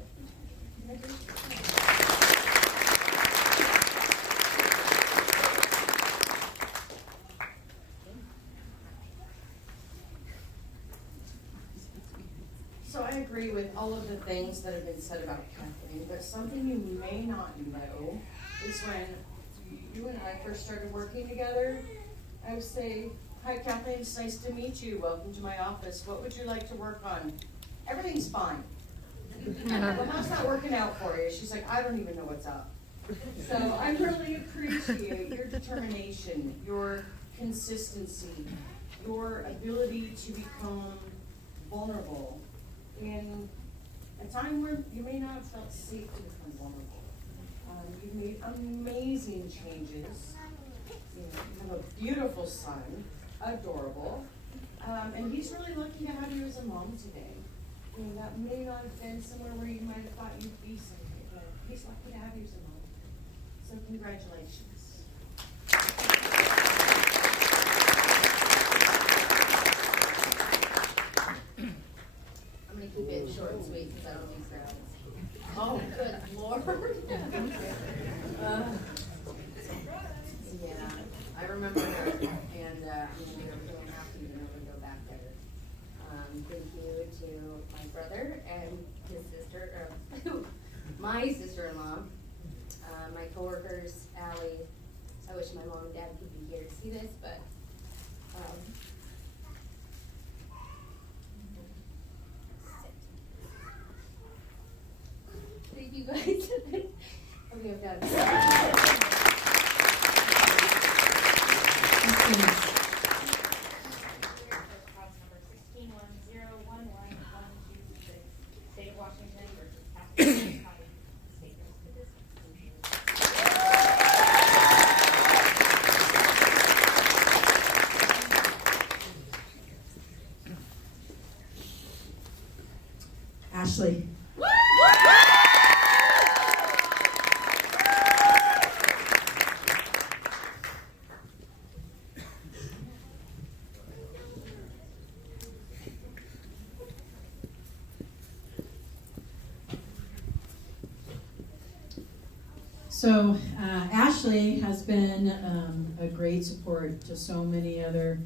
So I agree with all of the things that have been said about Kathleen, but something you may not know is when you and I first started working together, I would say, "Hi Kathleen, it's nice to meet you. Welcome to my office. What would you like to work on?" "Everything's fine." "Well, how's that working out for you?" She's like, "I don't even know what's up." So I really appreciate your determination, your consistency, your ability to become vulnerable in a time where you may not have felt safe to become vulnerable. You've made amazing changes. You have a beautiful son, adorable, and he's really lucky to have you as a mom today. That may not have been somewhere where you might have thought you'd be someday, but he's lucky to have you as a mom. So congratulations. I'm gonna keep it short and sweet because I don't do crowds. Oh, good Lord. Yeah, I remember her, and I'm gonna do everything I have to to never go back there. Thank you to my brother and his sister, my sister-in-law, my coworkers, Allie. I wish my mom and dad could be here to see this, but thank you guys. Okay, I've got it. State of Washington versus Castle County State Ashley. So Ashley has been a great support to so many other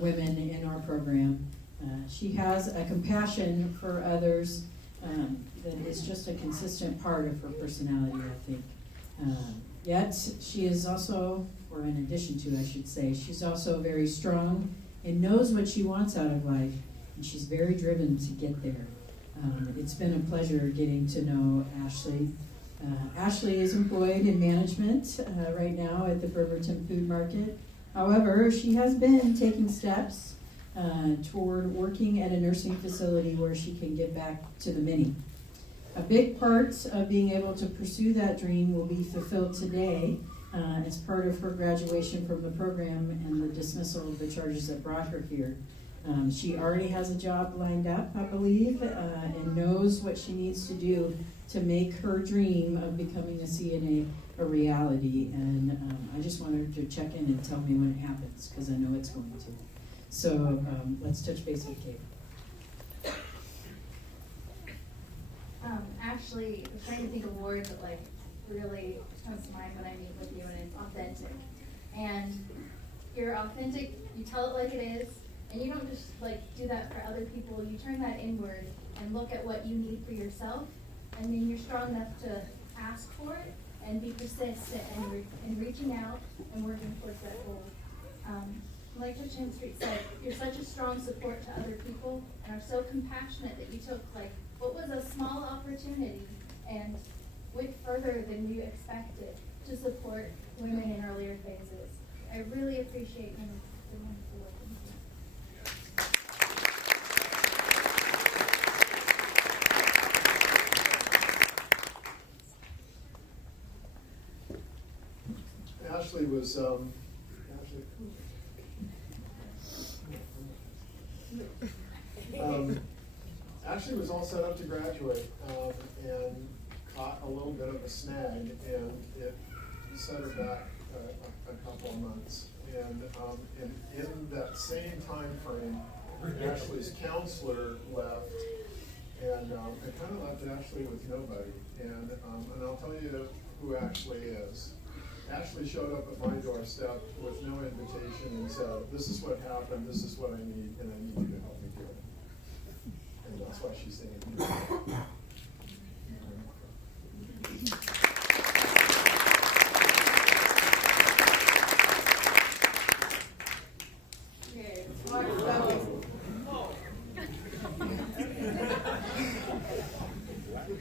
women in our program. She has a compassion for others that is just a consistent part of her personality, I think. Yet she is also, or in addition to, I should say, she's also very strong and knows what she wants out of life, and she's very driven to get there. It's been a pleasure getting to know Ashley. Ashley is employed in management right now at the Bremerton Food Market. However, she has been taking steps toward working at a nursing facility where she can get back to the mini. A big part of being able to pursue that dream will be fulfilled today as part of her graduation from the program and the dismissal of the charges that brought her here. She already has a job lined up, I believe, and knows what she needs to do to make her dream of becoming a CNA a reality. And I just want her to check in and tell me when it happens, because I know it's going to. So let's touch base with Kate. Actually, I was trying to think of words that like really comes to mind when I meet with you, and it's authentic. And you're authentic, you tell it like it is, and you don't just like do that for other people. You turn that inward and look at what you need for yourself, and then you're strong enough to ask for it and be persistent in reaching out and working towards that goal. Like Judge Street said, you're such a strong support to other people and are so compassionate that you took like what was a small opportunity and went further than you expected to support women in earlier phases. I really appreciate you the wonderful work you do. Ashley was Ashley was all set up to graduate and caught a little bit of a snag, and it set her back a couple of months. And in that same time frame, Ashley's counselor left, and kind of left Ashley with nobody. And I'll tell you who Ashley is. Ashley showed up at my doorstep with no invitation and said, "This is what happened, this is what I need, and I need you to help me do it." And that's why she's saying here.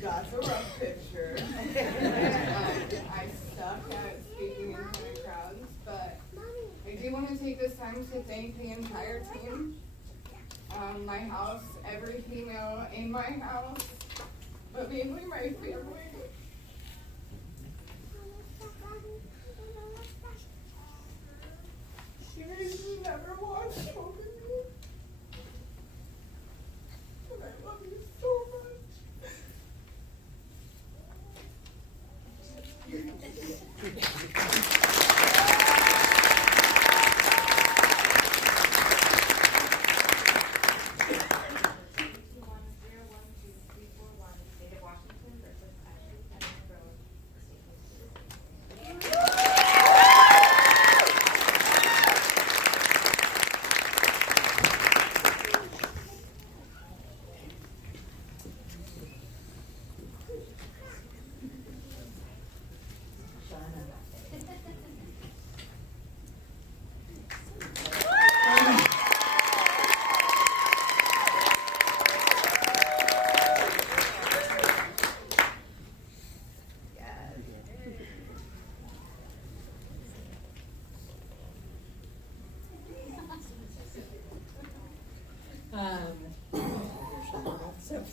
That's a rough picture. I suck at speaking in front of crowds, but I do want to take this time to thank the entire team. My house, every female in my house, but mainly my family. She made me never watch over me. And I love you so much.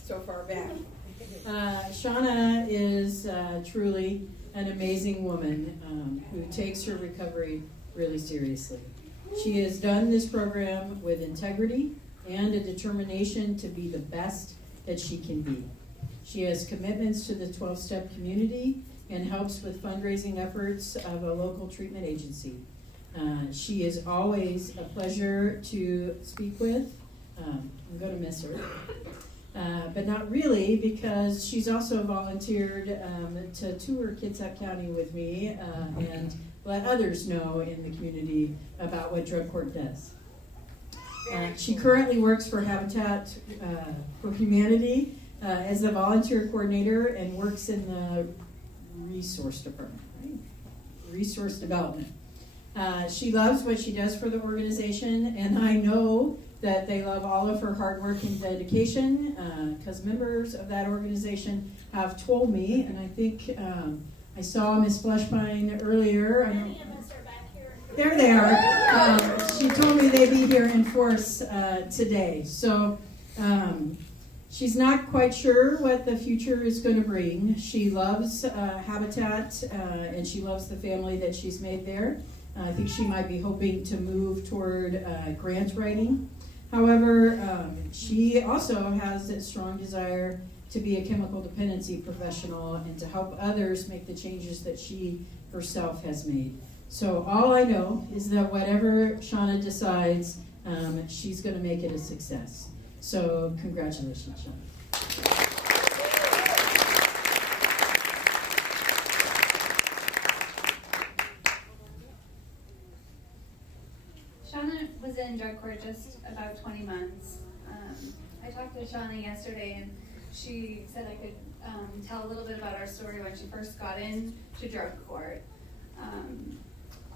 So far back. Shauna is truly an amazing woman who takes her recovery really seriously. She has done this program with integrity and a determination to be the best that she can be. She has commitments to the 12-step community and helps with fundraising efforts of a local treatment agency. She is always a pleasure to speak with. I'm going to miss her. But not really, because she's also volunteered to tour Kitsap County with me and let others know in the community about what Drug Court does. She currently works for Habitat for Humanity as a volunteer coordinator and works in the resource department, right? Resource development. She loves what she does for the organization, and I know that they love all of her hard work and dedication, because members of that organization have told me, and I think I saw Miss Fleshbein earlier. There they are. She told me they'd be here in force today. So she's not quite sure what the future is going to bring. She loves Habitat, and she loves the family that she's made there. I think she might be hoping to move toward grant writing. However, she also has a strong desire to be a chemical dependency professional and to help others make the changes that she herself has made. So all I know is that whatever Shauna decides, she's going to make it a success. So congratulations, Shauna. Shauna was in drug court just about 20 months. I talked to Shauna yesterday, and she said I could tell a little bit about our story when she first got into drug court.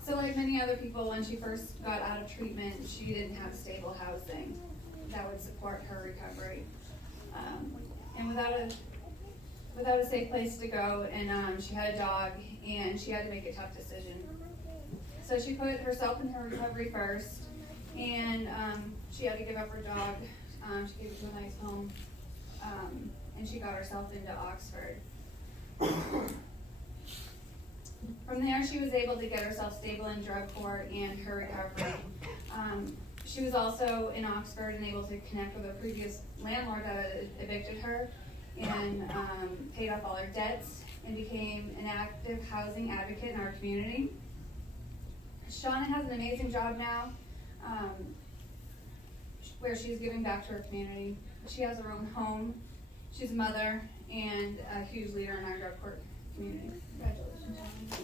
So like many other people, when she first got out of treatment, she didn't have stable housing that would support her recovery. And without a safe place to go, and she had a dog, and she had to make a tough decision. So she put herself in her recovery first, and she had to give up her dog. She gave it to a nice home, and she got herself into Oxford. From there, she was able to get herself stable in drug court and her recovery. She was also in Oxford and able to connect with a previous landlord that had evicted her and paid off all her debts and became an active housing advocate in our community. Shauna has an amazing job now, where she's giving back to her community. She has her own home. She's a mother and a huge leader in our drug court community. Congratulations, Shauna.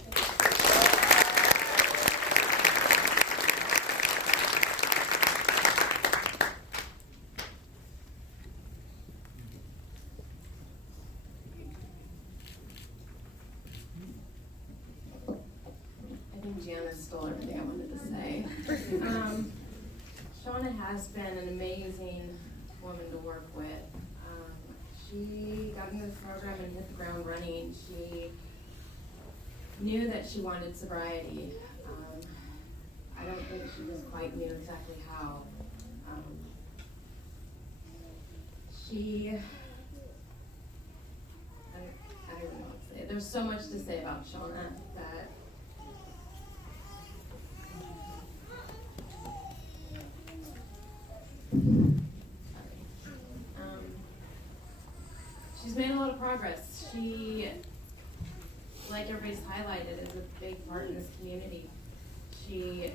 I think Gianna stole everything I wanted to say. Shauna has been an amazing woman to work with. She got into the program and hit the ground running. She knew that she wanted sobriety. I don't think she just quite knew exactly how. I don't know what to say. There's so much to say about Shauna that she's made a lot of progress. She, like everybody's highlighted, is a big part in this community. She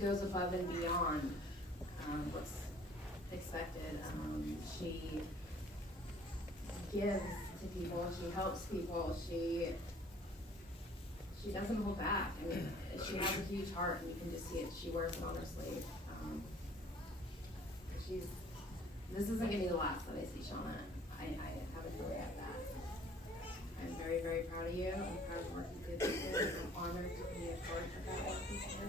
goes above and beyond what's expected. She gives to people. She helps people. She doesn't hold back. I mean, she has a huge heart, and you can just see it. She wears it on her sleeve. This isn't gonna be the last that I see Shauna. I have a feeling of that. I'm very, very proud of you. I'm proud of working with you. I'm honored to be a part of that work with you.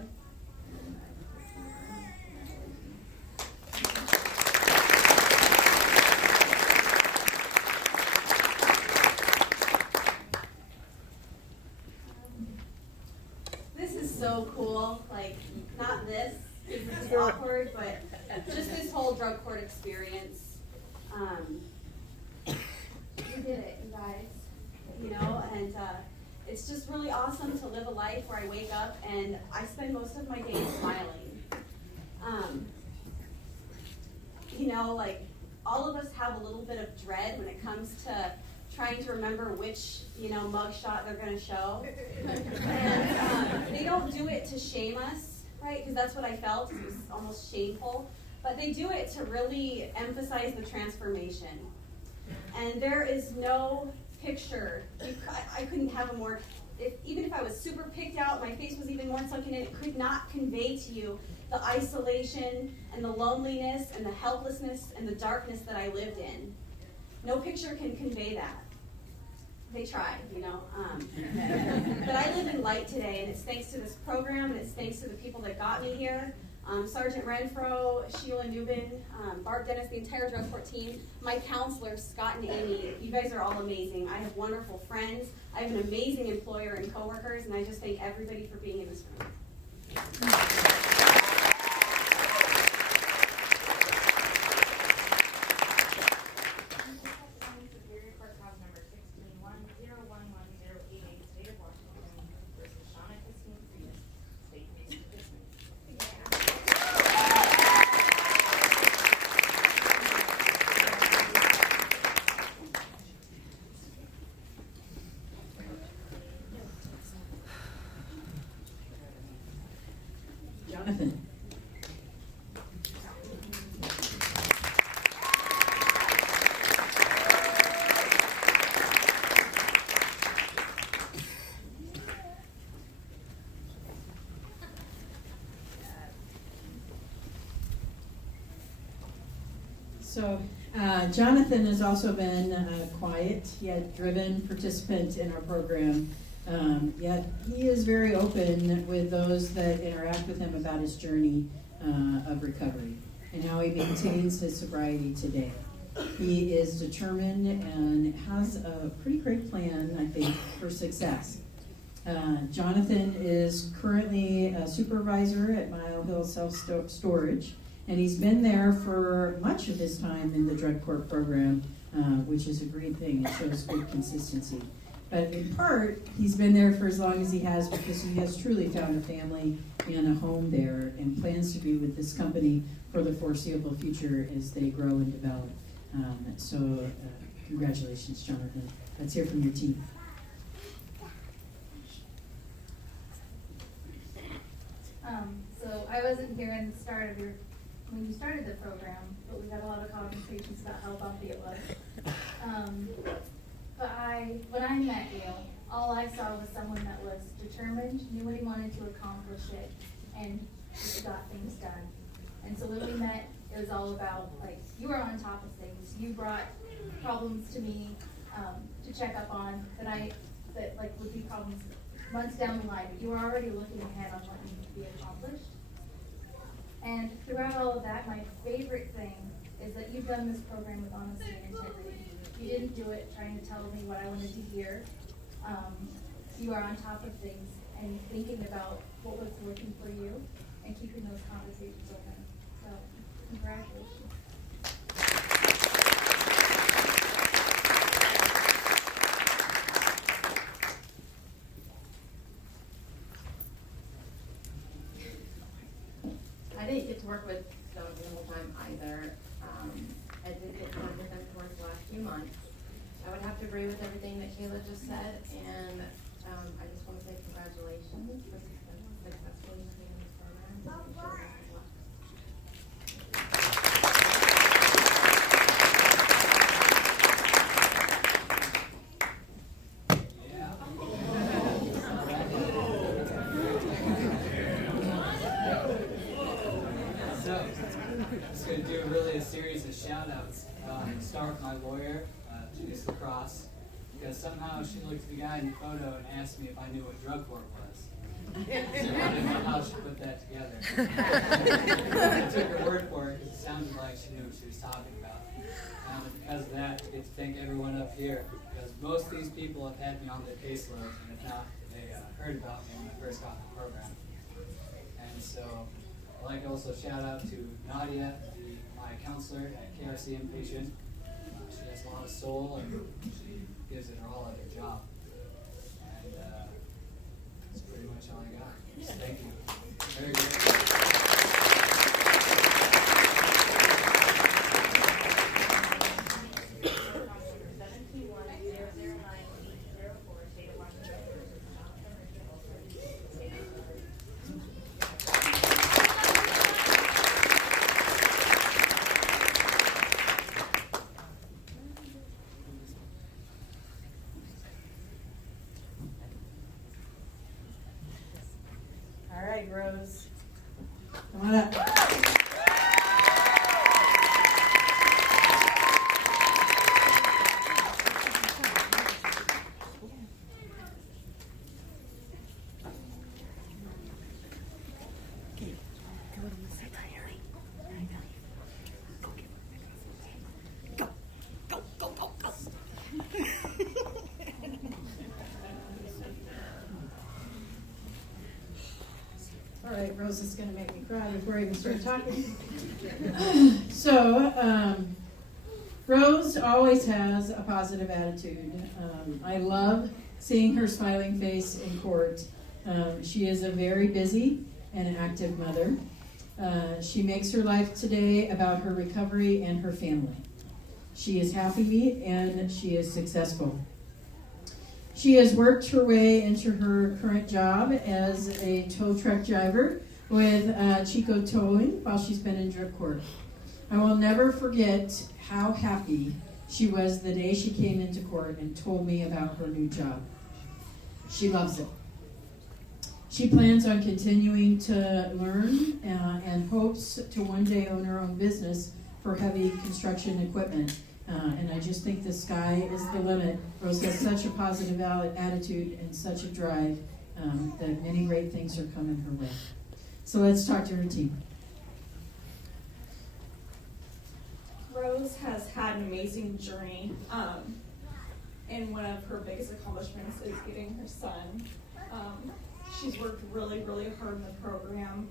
And I hope to see you around. Congratulations. This is so cool. Like, not this, because this is awkward, but just this whole drug court experience. We did it, you guys. You know, and it's just really awesome to live a life where I wake up and I spend most of my days smiling. You know, like, all of us have a little bit of dread when it comes to trying to remember which, mug shot they're going to show. And they don't do it to shame us, right? Because that's what I felt. It was almost shameful. But they do it to really emphasize the transformation. And there is no picture. I couldn't have a more, even if I was super picked out, my face was even more sunken in, it could not convey to you the isolation and the loneliness and the helplessness and the darkness that I lived in. No picture can convey that. They tried, But I live in light today, and it's thanks to this program, and it's thanks to the people that got me here. Sergeant Renfro, Sheila Newbin, Barb Dennis, the entire drug court team, my counselors, Scott and Amy. You guys are all amazing. I have wonderful friends. I have an amazing employer and coworkers, and I just thank everybody for being in this room. Jonathan. So Jonathan has also been quiet yet driven participant in our program. Yet he is very open with those that interact with him about his journey of recovery and how he maintains his sobriety today. He is determined and has a pretty great plan, I think, for success. Jonathan is currently a supervisor at Mile Hill Self-Storage, and he's been there for much of his time in the drug court program, which is a great thing. It shows good consistency. But in part, he's been there for as long as he has because he has truly found a family and a home there and plans to be with this company for the foreseeable future as they grow and develop. So congratulations, Jonathan. Let's hear from your team. So I wasn't here in the start of when you started the program, but we got a lot of conversations about how bumpy it was. But when I met you, all I saw was someone that was determined, knew what he wanted to accomplish it, and just got things done. And so when we met, it was all about, like, you were on top of things. You brought problems to me to check up on that would be problems months down the line, but you were already looking ahead on what needed to be accomplished. And throughout all of that, my favorite thing is that you've done this program with honesty and integrity. You didn't do it trying to tell me what I wanted to hear. You are on top of things and thinking about what was working for you and keeping those conversations open. So, congratulations. I didn't get to work with Stone the whole time either. I did get to work with them towards the last few months. I would have to agree with everything that Kayla just said, and I just want to say congratulations for successfully completing this program. So, I'm just going to do really a series of shout-outs. Start with my lawyer, Janice Lacrosse, because somehow she looked at the guy in the photo and asked me if I knew what drug court was. So I didn't know how she put that together. I took her word for it because it sounded like she knew what she was talking about. And because of that, I get to thank everyone up here, because most of these people have had me on their caseload, and if not, they heard about me when I first got in the program. And so I'd like to also shout out to Nadia, my counselor at KRC Inpatient. She has a lot of soul and she gives it her all at her job. And that's pretty much all I got. So thank you. Very good. All right, Rose. Come on up. All right, Rose is going to make me cry before I even start talking. So, Rose always has a positive attitude. I love seeing her smiling face in court. She is a very busy and active mother. She makes her life today about her recovery and her family. She is happy and she is successful. She has worked her way into her current job as a tow truck driver with Chico Towing while she's been in drug court. I will never forget how happy she was the day she came into court and told me about her new job. She loves it. She plans on continuing to learn and hopes to one day own her own business for heavy construction equipment. And I just think the sky is the limit. Rose has such a positive attitude and such a drive that many great things are coming her way. So let's talk to her team. Rose has had an amazing journey, and one of her biggest accomplishments is getting her son. She's worked really, really hard in the program.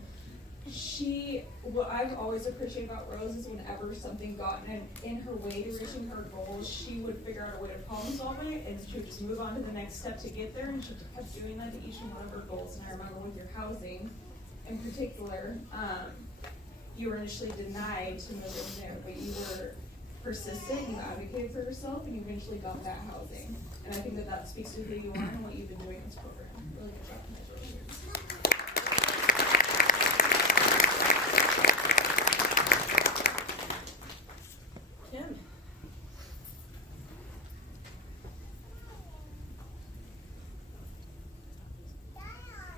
What I've always appreciated about Rose is whenever something got in her way to reaching her goals, she would figure out a way to problem solve it, and she would just move on to the next step to get there, and she kept doing that to each and one of her goals. And I remember with your housing, in particular, you were initially denied to move in there, but you were persistent, you advocated for yourself, and you eventually got that housing. And I think that speaks to who you are and what you've been doing in this program. Really good job.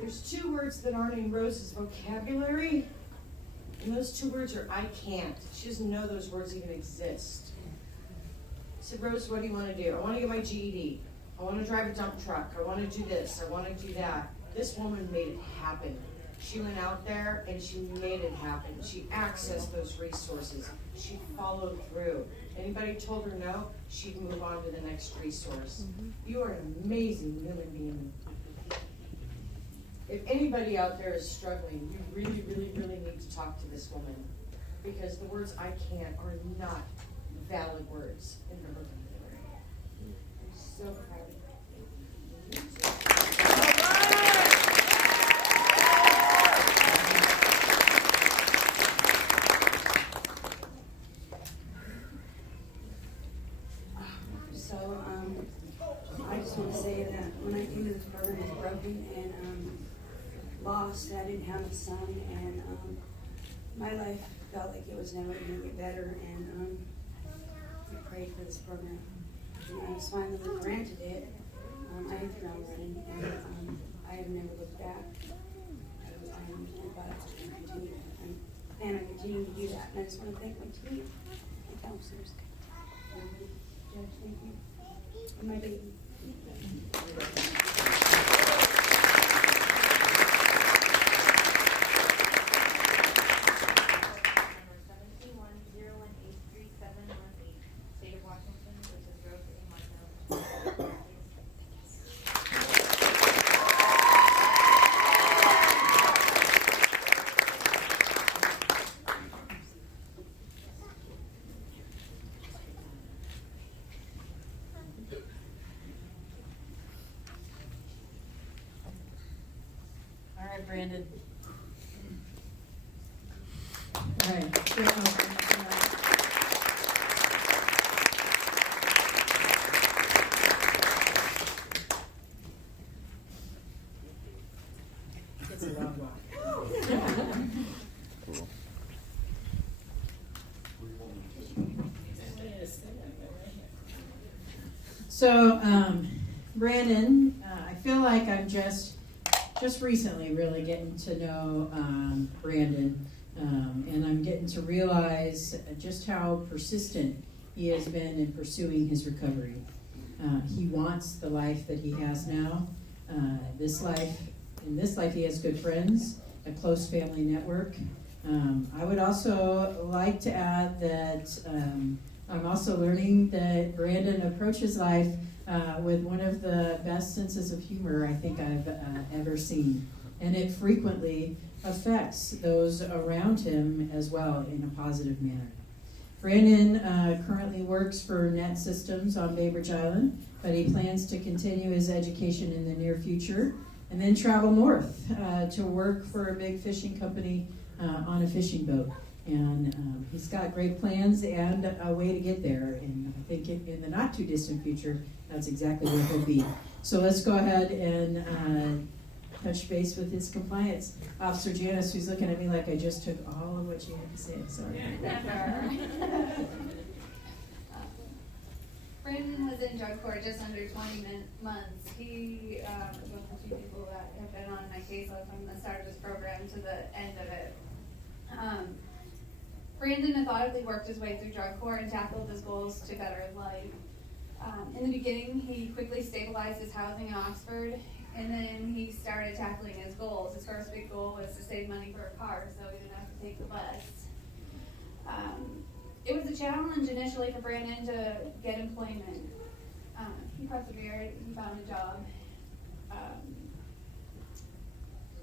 There's 2 words that aren't in Rose's vocabulary, and those 2 words are I can't. She doesn't know those words even exist. I said, Rose, what do you want to do? I want to get my GED. I want to drive a dump truck. I want to do this. I want to do that. This woman made it happen. She went out there and she made it happen. She accessed those resources. She followed through. Anybody told her no, she'd move on to the next resource. You are an amazing human being. If anybody out there is struggling, you really, really, really need to talk to this woman, because the words I can't are not valid words in her vocabulary. I'm so proud of you. So, I just want to say that when I came to this program, I was broken and lost. I didn't have a son, and my life felt like it was never going to get better. And I prayed for this program, and I was finally granted it. I hit the ground running, and I have never looked back. And I continue, and I continue to do that. And I just want to thank my team, my counselors, Judge, thank you, and my baby. All right, Brandon. All right. It's a long walk. So, Brandon, I feel like I'm just recently really getting to know Brandon, and I'm getting to realize just how persistent he has been in pursuing his recovery. He wants the life that he has now. In this life, he has good friends, a close family network. I would also like to add that I'm also learning that Brandon approaches life with one of the best senses of humor I think I've ever seen. And it frequently affects those around him as well in a positive manner. Brandon currently works for Net Systems on Bainbridge Island, but he plans to continue his education in the near future and then travel north to work for a big fishing company on a fishing boat. And he's got great plans and a way to get there. And I think in the not too distant future, that's exactly where he'll be. So let's go ahead and touch base with his compliance officer, Janice, who's looking at me like I just took all of what she had to say. Sorry. Brandon was in drug court just under 20 months. He was one of the few people that have been on my caseload from the start of this program to the end of it. Brandon methodically worked his way through drug court and tackled his goals to better his life. In the beginning, he quickly stabilized his housing in Oxford, and then he started tackling his goals. His first big goal was to save money for a car so he didn't have to take the bus. It was a challenge initially for Brandon to get employment. He persevered, he found a job.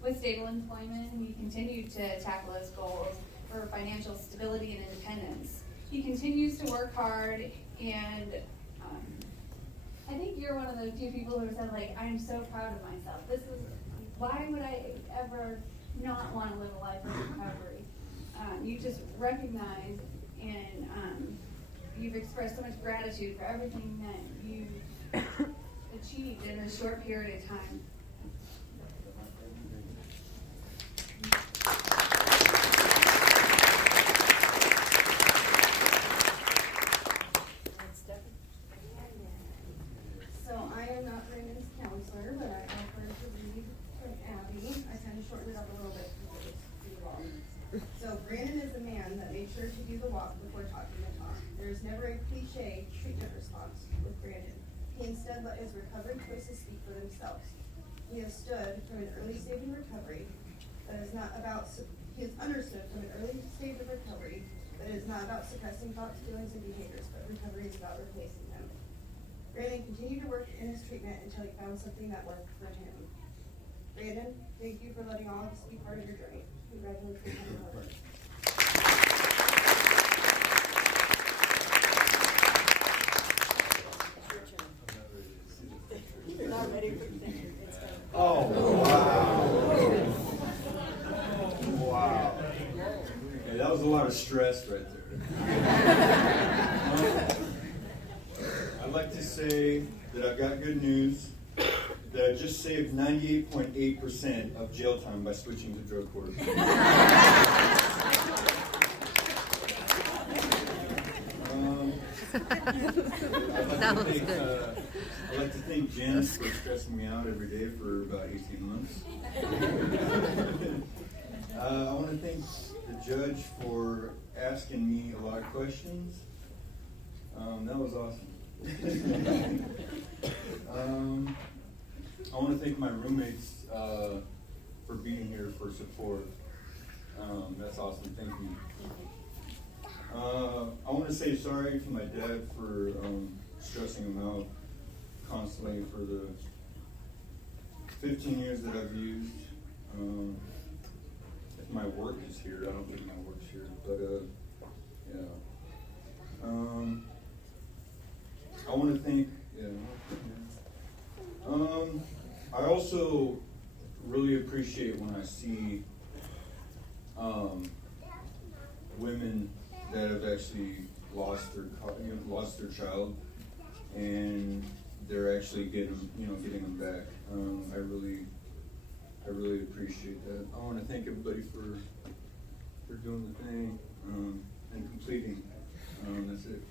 With stable employment, he continued to tackle his goals for financial stability and independence. He continues to work hard, and I think you're one of the few people who have said, like, I am so proud of myself. Why would I ever not want to live a life of recovery? You just recognize and you've expressed so much gratitude for everything that you've achieved in a short period of time. So I am not Brandon's counselor, but I offered to read from Abby. There is never a cliche treatment response with Brandon. He instead let his recovery choices speak for themselves. He has stood from an early stage in recovery that is not about, he has understood from an early stage of recovery that it is not about suppressing thoughts, feelings, and behaviors, but recovery is about replacing them. Brandon continued to work in his treatment until he found something that worked for him. Brandon, thank you for letting all of us be part of your journey. Congratulations on your work. You're not ready for the picture. Oh, wow. Wow. Okay, that was a lot of stress right there. I'd like to say that I've got good news, that I just saved 98.8% of jail time by switching to drug court. That was good. I'd like to thank Janice for stressing me out every day for about 18 months. I want to thank the judge for asking me a lot of questions. That was awesome. I want to thank my roommates for being here for support. That's awesome. Thank you. I want to say sorry to my dad for stressing him out constantly for the 15 years that I've used. If my work is here, I don't think my work's here, but yeah. I want to thank, I also really appreciate when I see women that have actually lost their child, and they're actually getting them back. I really appreciate that. I want to thank everybody for doing the thing and completing. That's it.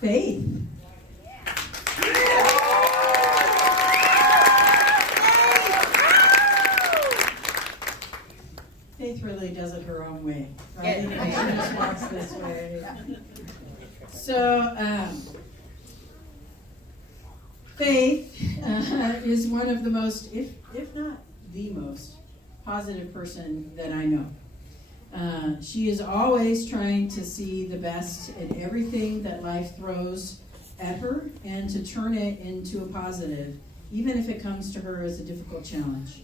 Faith. Faith really does it her own way, right? She just walks this way. So, Faith is one of the most, if not the most, positive person that I know. She is always trying to see the best in everything that life throws at her and to turn it into a positive, even if it comes to her as a difficult challenge.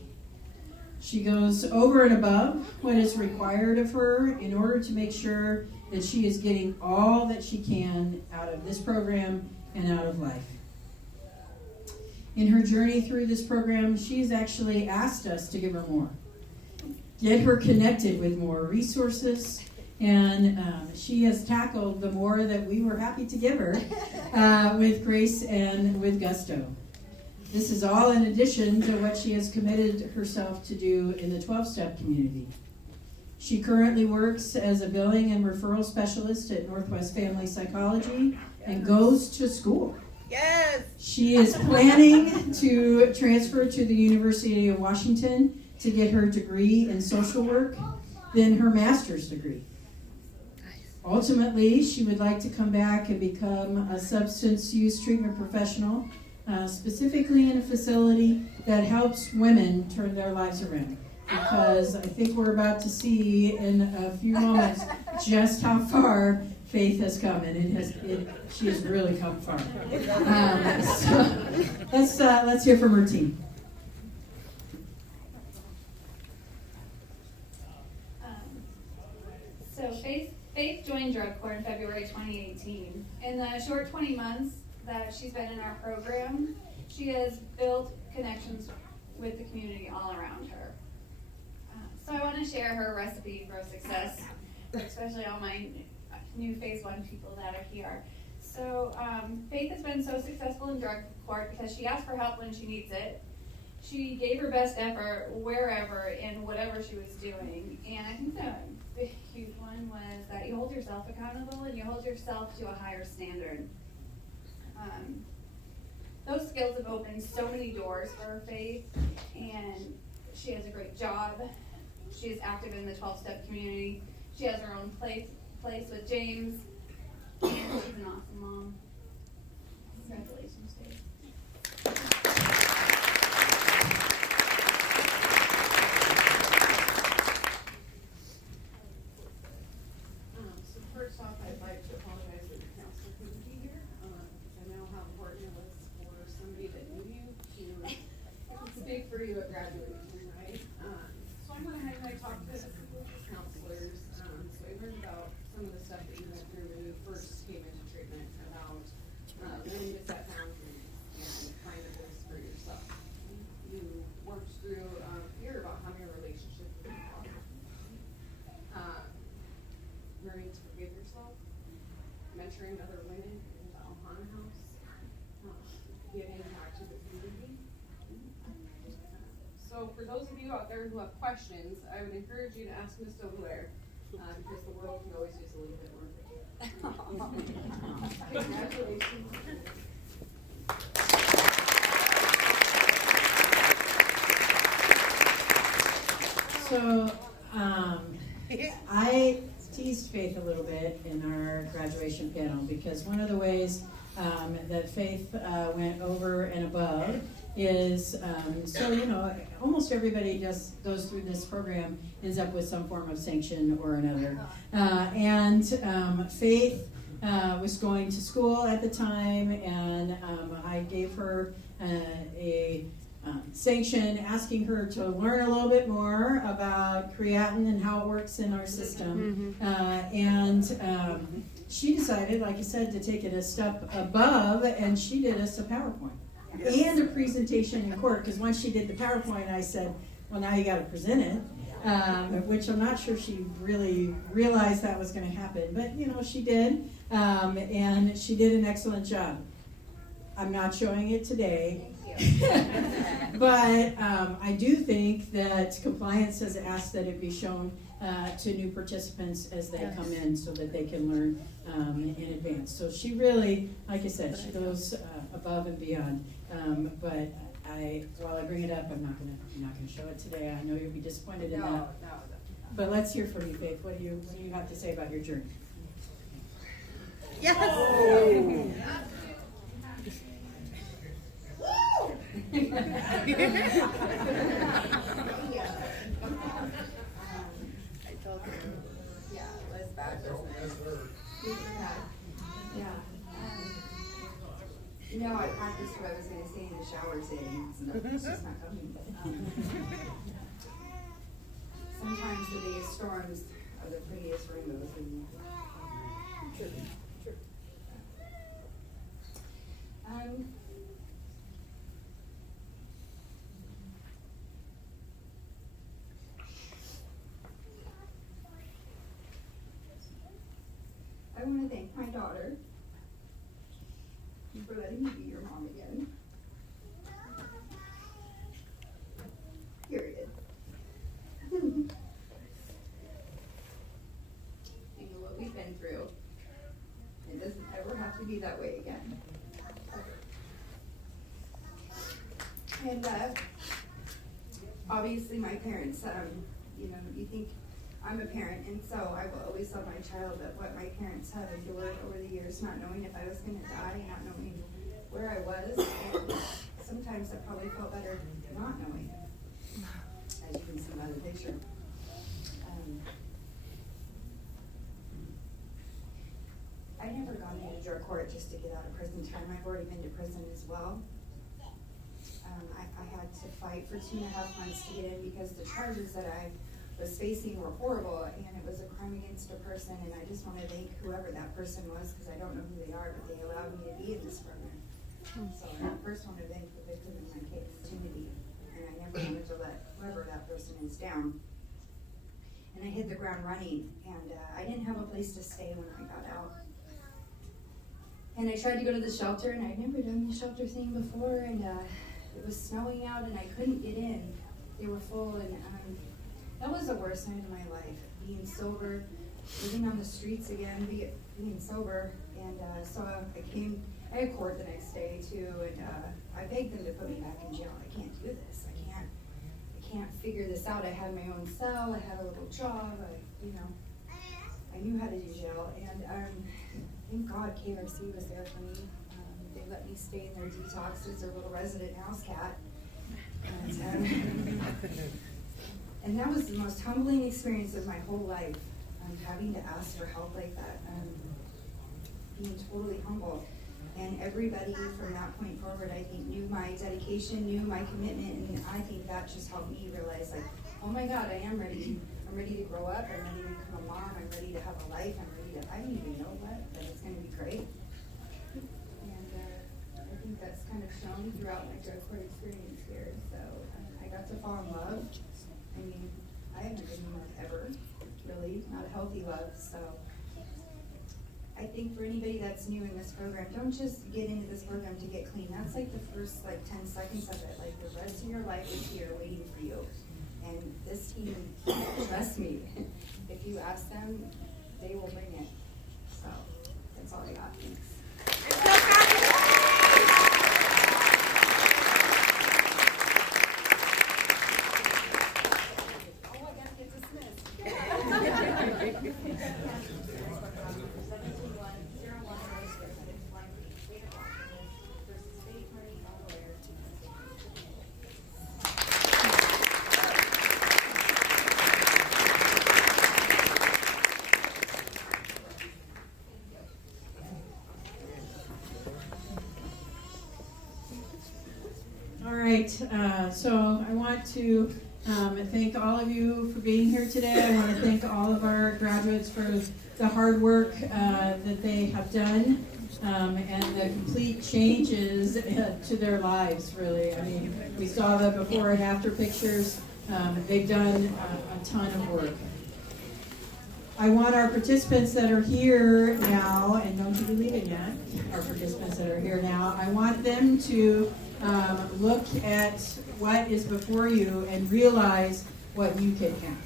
She goes over and above what is required of her in order to make sure that she is getting all that she can out of this program and out of life. In her journey through this program, she's actually asked us to give her more. Get her connected with more resources, and she has tackled the more that we were happy to give her with grace and with gusto. This is all in addition to what she has committed herself to do in the 12-step community. She currently works as a billing and referral specialist at Northwest Family Psychology and goes to school. Yes! She is planning to transfer to the University of Washington to get her degree in social work, then her master's degree. Ultimately, she would like to come back and become a substance use treatment professional, specifically in a facility that helps women turn their lives around. Because I think we're about to see in a few moments just how far Faith has come, and she has really come far. So let's hear from her team. So Faith joined drug court in February 2018. In the short 20 months that she's been in our program, she has built connections with the community all around her. So I want to share her recipe for success, especially all my new Phase 1 people that are here. So Faith has been so successful in drug court because she asks for help when she needs it. She gave her best effort wherever and whatever she was doing. And I think the huge one was that you hold yourself accountable and you hold yourself to a higher standard. Those skills have opened so many doors for her, Faith, and she has a great job. She is active in the 12-step community. She has her own place with James, and she's an awesome mom. Congratulations, Faith. So first off, I'd like to apologize that the counselor couldn't be here, because I know how important it was for somebody that knew you to speak for you at graduation, right? So I went ahead and I talked to a couple of counselors, so I learned about some of the stuff that you went through when you first came into treatment, about learning to set boundaries and find a place for yourself. You worked through fear about having a relationship with your father. Learning to forgive yourself, mentoring other women in the Alhana house, giving back to the community. So for those of you out there who have questions, I would encourage you to ask Ms. Dobler, because the world can always use a little bit more. Congratulations. So, I teased Faith a little bit in our graduation panel because one of the ways that Faith went over and above is, almost everybody just goes through this program, ends up with some form of sanction or another. Faith was going to school at the time, and I gave her a sanction asking her to learn a little bit more about creatinine and how it works in our system. She decided, like I said, to take it a step above, and she did us a PowerPoint and a presentation in court, because once she did the PowerPoint, I said, well, now you got to present it, which I'm not sure she really realized that was going to happen, but she did, and she did an excellent job. I'm not showing it today. But I do think that compliance has asked that it be shown to new participants as they come in so that they can learn in advance. So she really, like I said, she goes above and beyond. But while I bring it up, I'm not gonna show it today. I know you'll be disappointed in that. No. But let's hear from you, Faith. What do you have to say about your journey? Yes. Oh. I told her. Yeah, it was bad. I practiced what I was going to say in the shower today. It's just not coming. Sometimes the biggest storms are the prettiest rainbows. True. I want to thank my daughter for letting me be your mom again. Period. And what we've been through, it doesn't ever have to be that way again. And obviously my parents, you think I'm a parent, and so I will always tell my child that what my parents have endured over the years, not knowing if I was going to die, not knowing where I was, and sometimes I probably felt better not knowing, as you can see by the picture. I never gone into drug court just to get out of prison time. I've already been to prison as well. I had to fight for 2.5 months to get in because the charges that I was facing were horrible, and it was a crime against a person, and I just want to thank whoever that person was, because I don't know who they are, but they allowed me to be in this program. So I first want to thank the victim in my case, opportunity, and I never wanted to let whoever that person is down. And I hit the ground running, and I didn't have a place to stay when I got out. And I tried to go to the shelter, and I'd never done the shelter thing before, and it was snowing out, and I couldn't get in. They were full, and that was the worst night of my life, being sober, living on the streets again, being sober. And so I had court the next day too, and I begged them to put me back in jail. I can't do this. I can't figure this out. I had my own cell. I had a little job. I knew how to do jail, and thank God KRC was there for me. They let me stay in their detox as their little resident house cat. And that was the most humbling experience of my whole life, having to ask for help like that, being totally humble. And everybody from that point forward, I think, knew my dedication, knew my commitment, and I think that just helped me realize, like, oh my God, I am ready. I'm ready to grow up. I'm ready to become a mom. I'm ready to have a life. I don't even know what, but it's going to be great. And I think that's kind of shown throughout my drug court experience here. So I got to fall in love. I mean, I haven't been in love ever, really, not a healthy love. So I think for anybody that's new in this program, don't just get into this program to get clean. That's like the first 10 seconds of it. Like the rest of your life is here waiting for you. And this team, trust me, if you ask them, they will bring it. So that's all I got. Thanks. So I want to thank all of you for being here today. I want to thank all of our graduates for the hard work that they have done and the complete changes to their lives, really. I mean, we saw the before and after pictures. They've done a ton of work. I want our participants that are here now, and don't you believe it yet, our participants that are here now, I want them to look at what is before you and realize what you can have,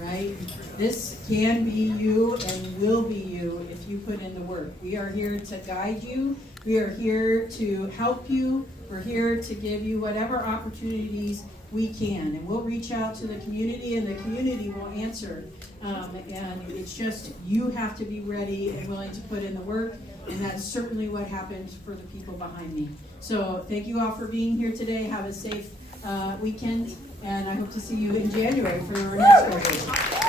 right? This can be you and will be you if you put in the work. We are here to guide you. We are here to help you. We're here to give you whatever opportunities we can. And we'll reach out to the community, and the community will answer. And it's just, you have to be ready and willing to put in the work. And that's certainly what happened for the people behind me. So thank you all for being here today. Have a safe weekend, and I hope to see you in January for our next graduation.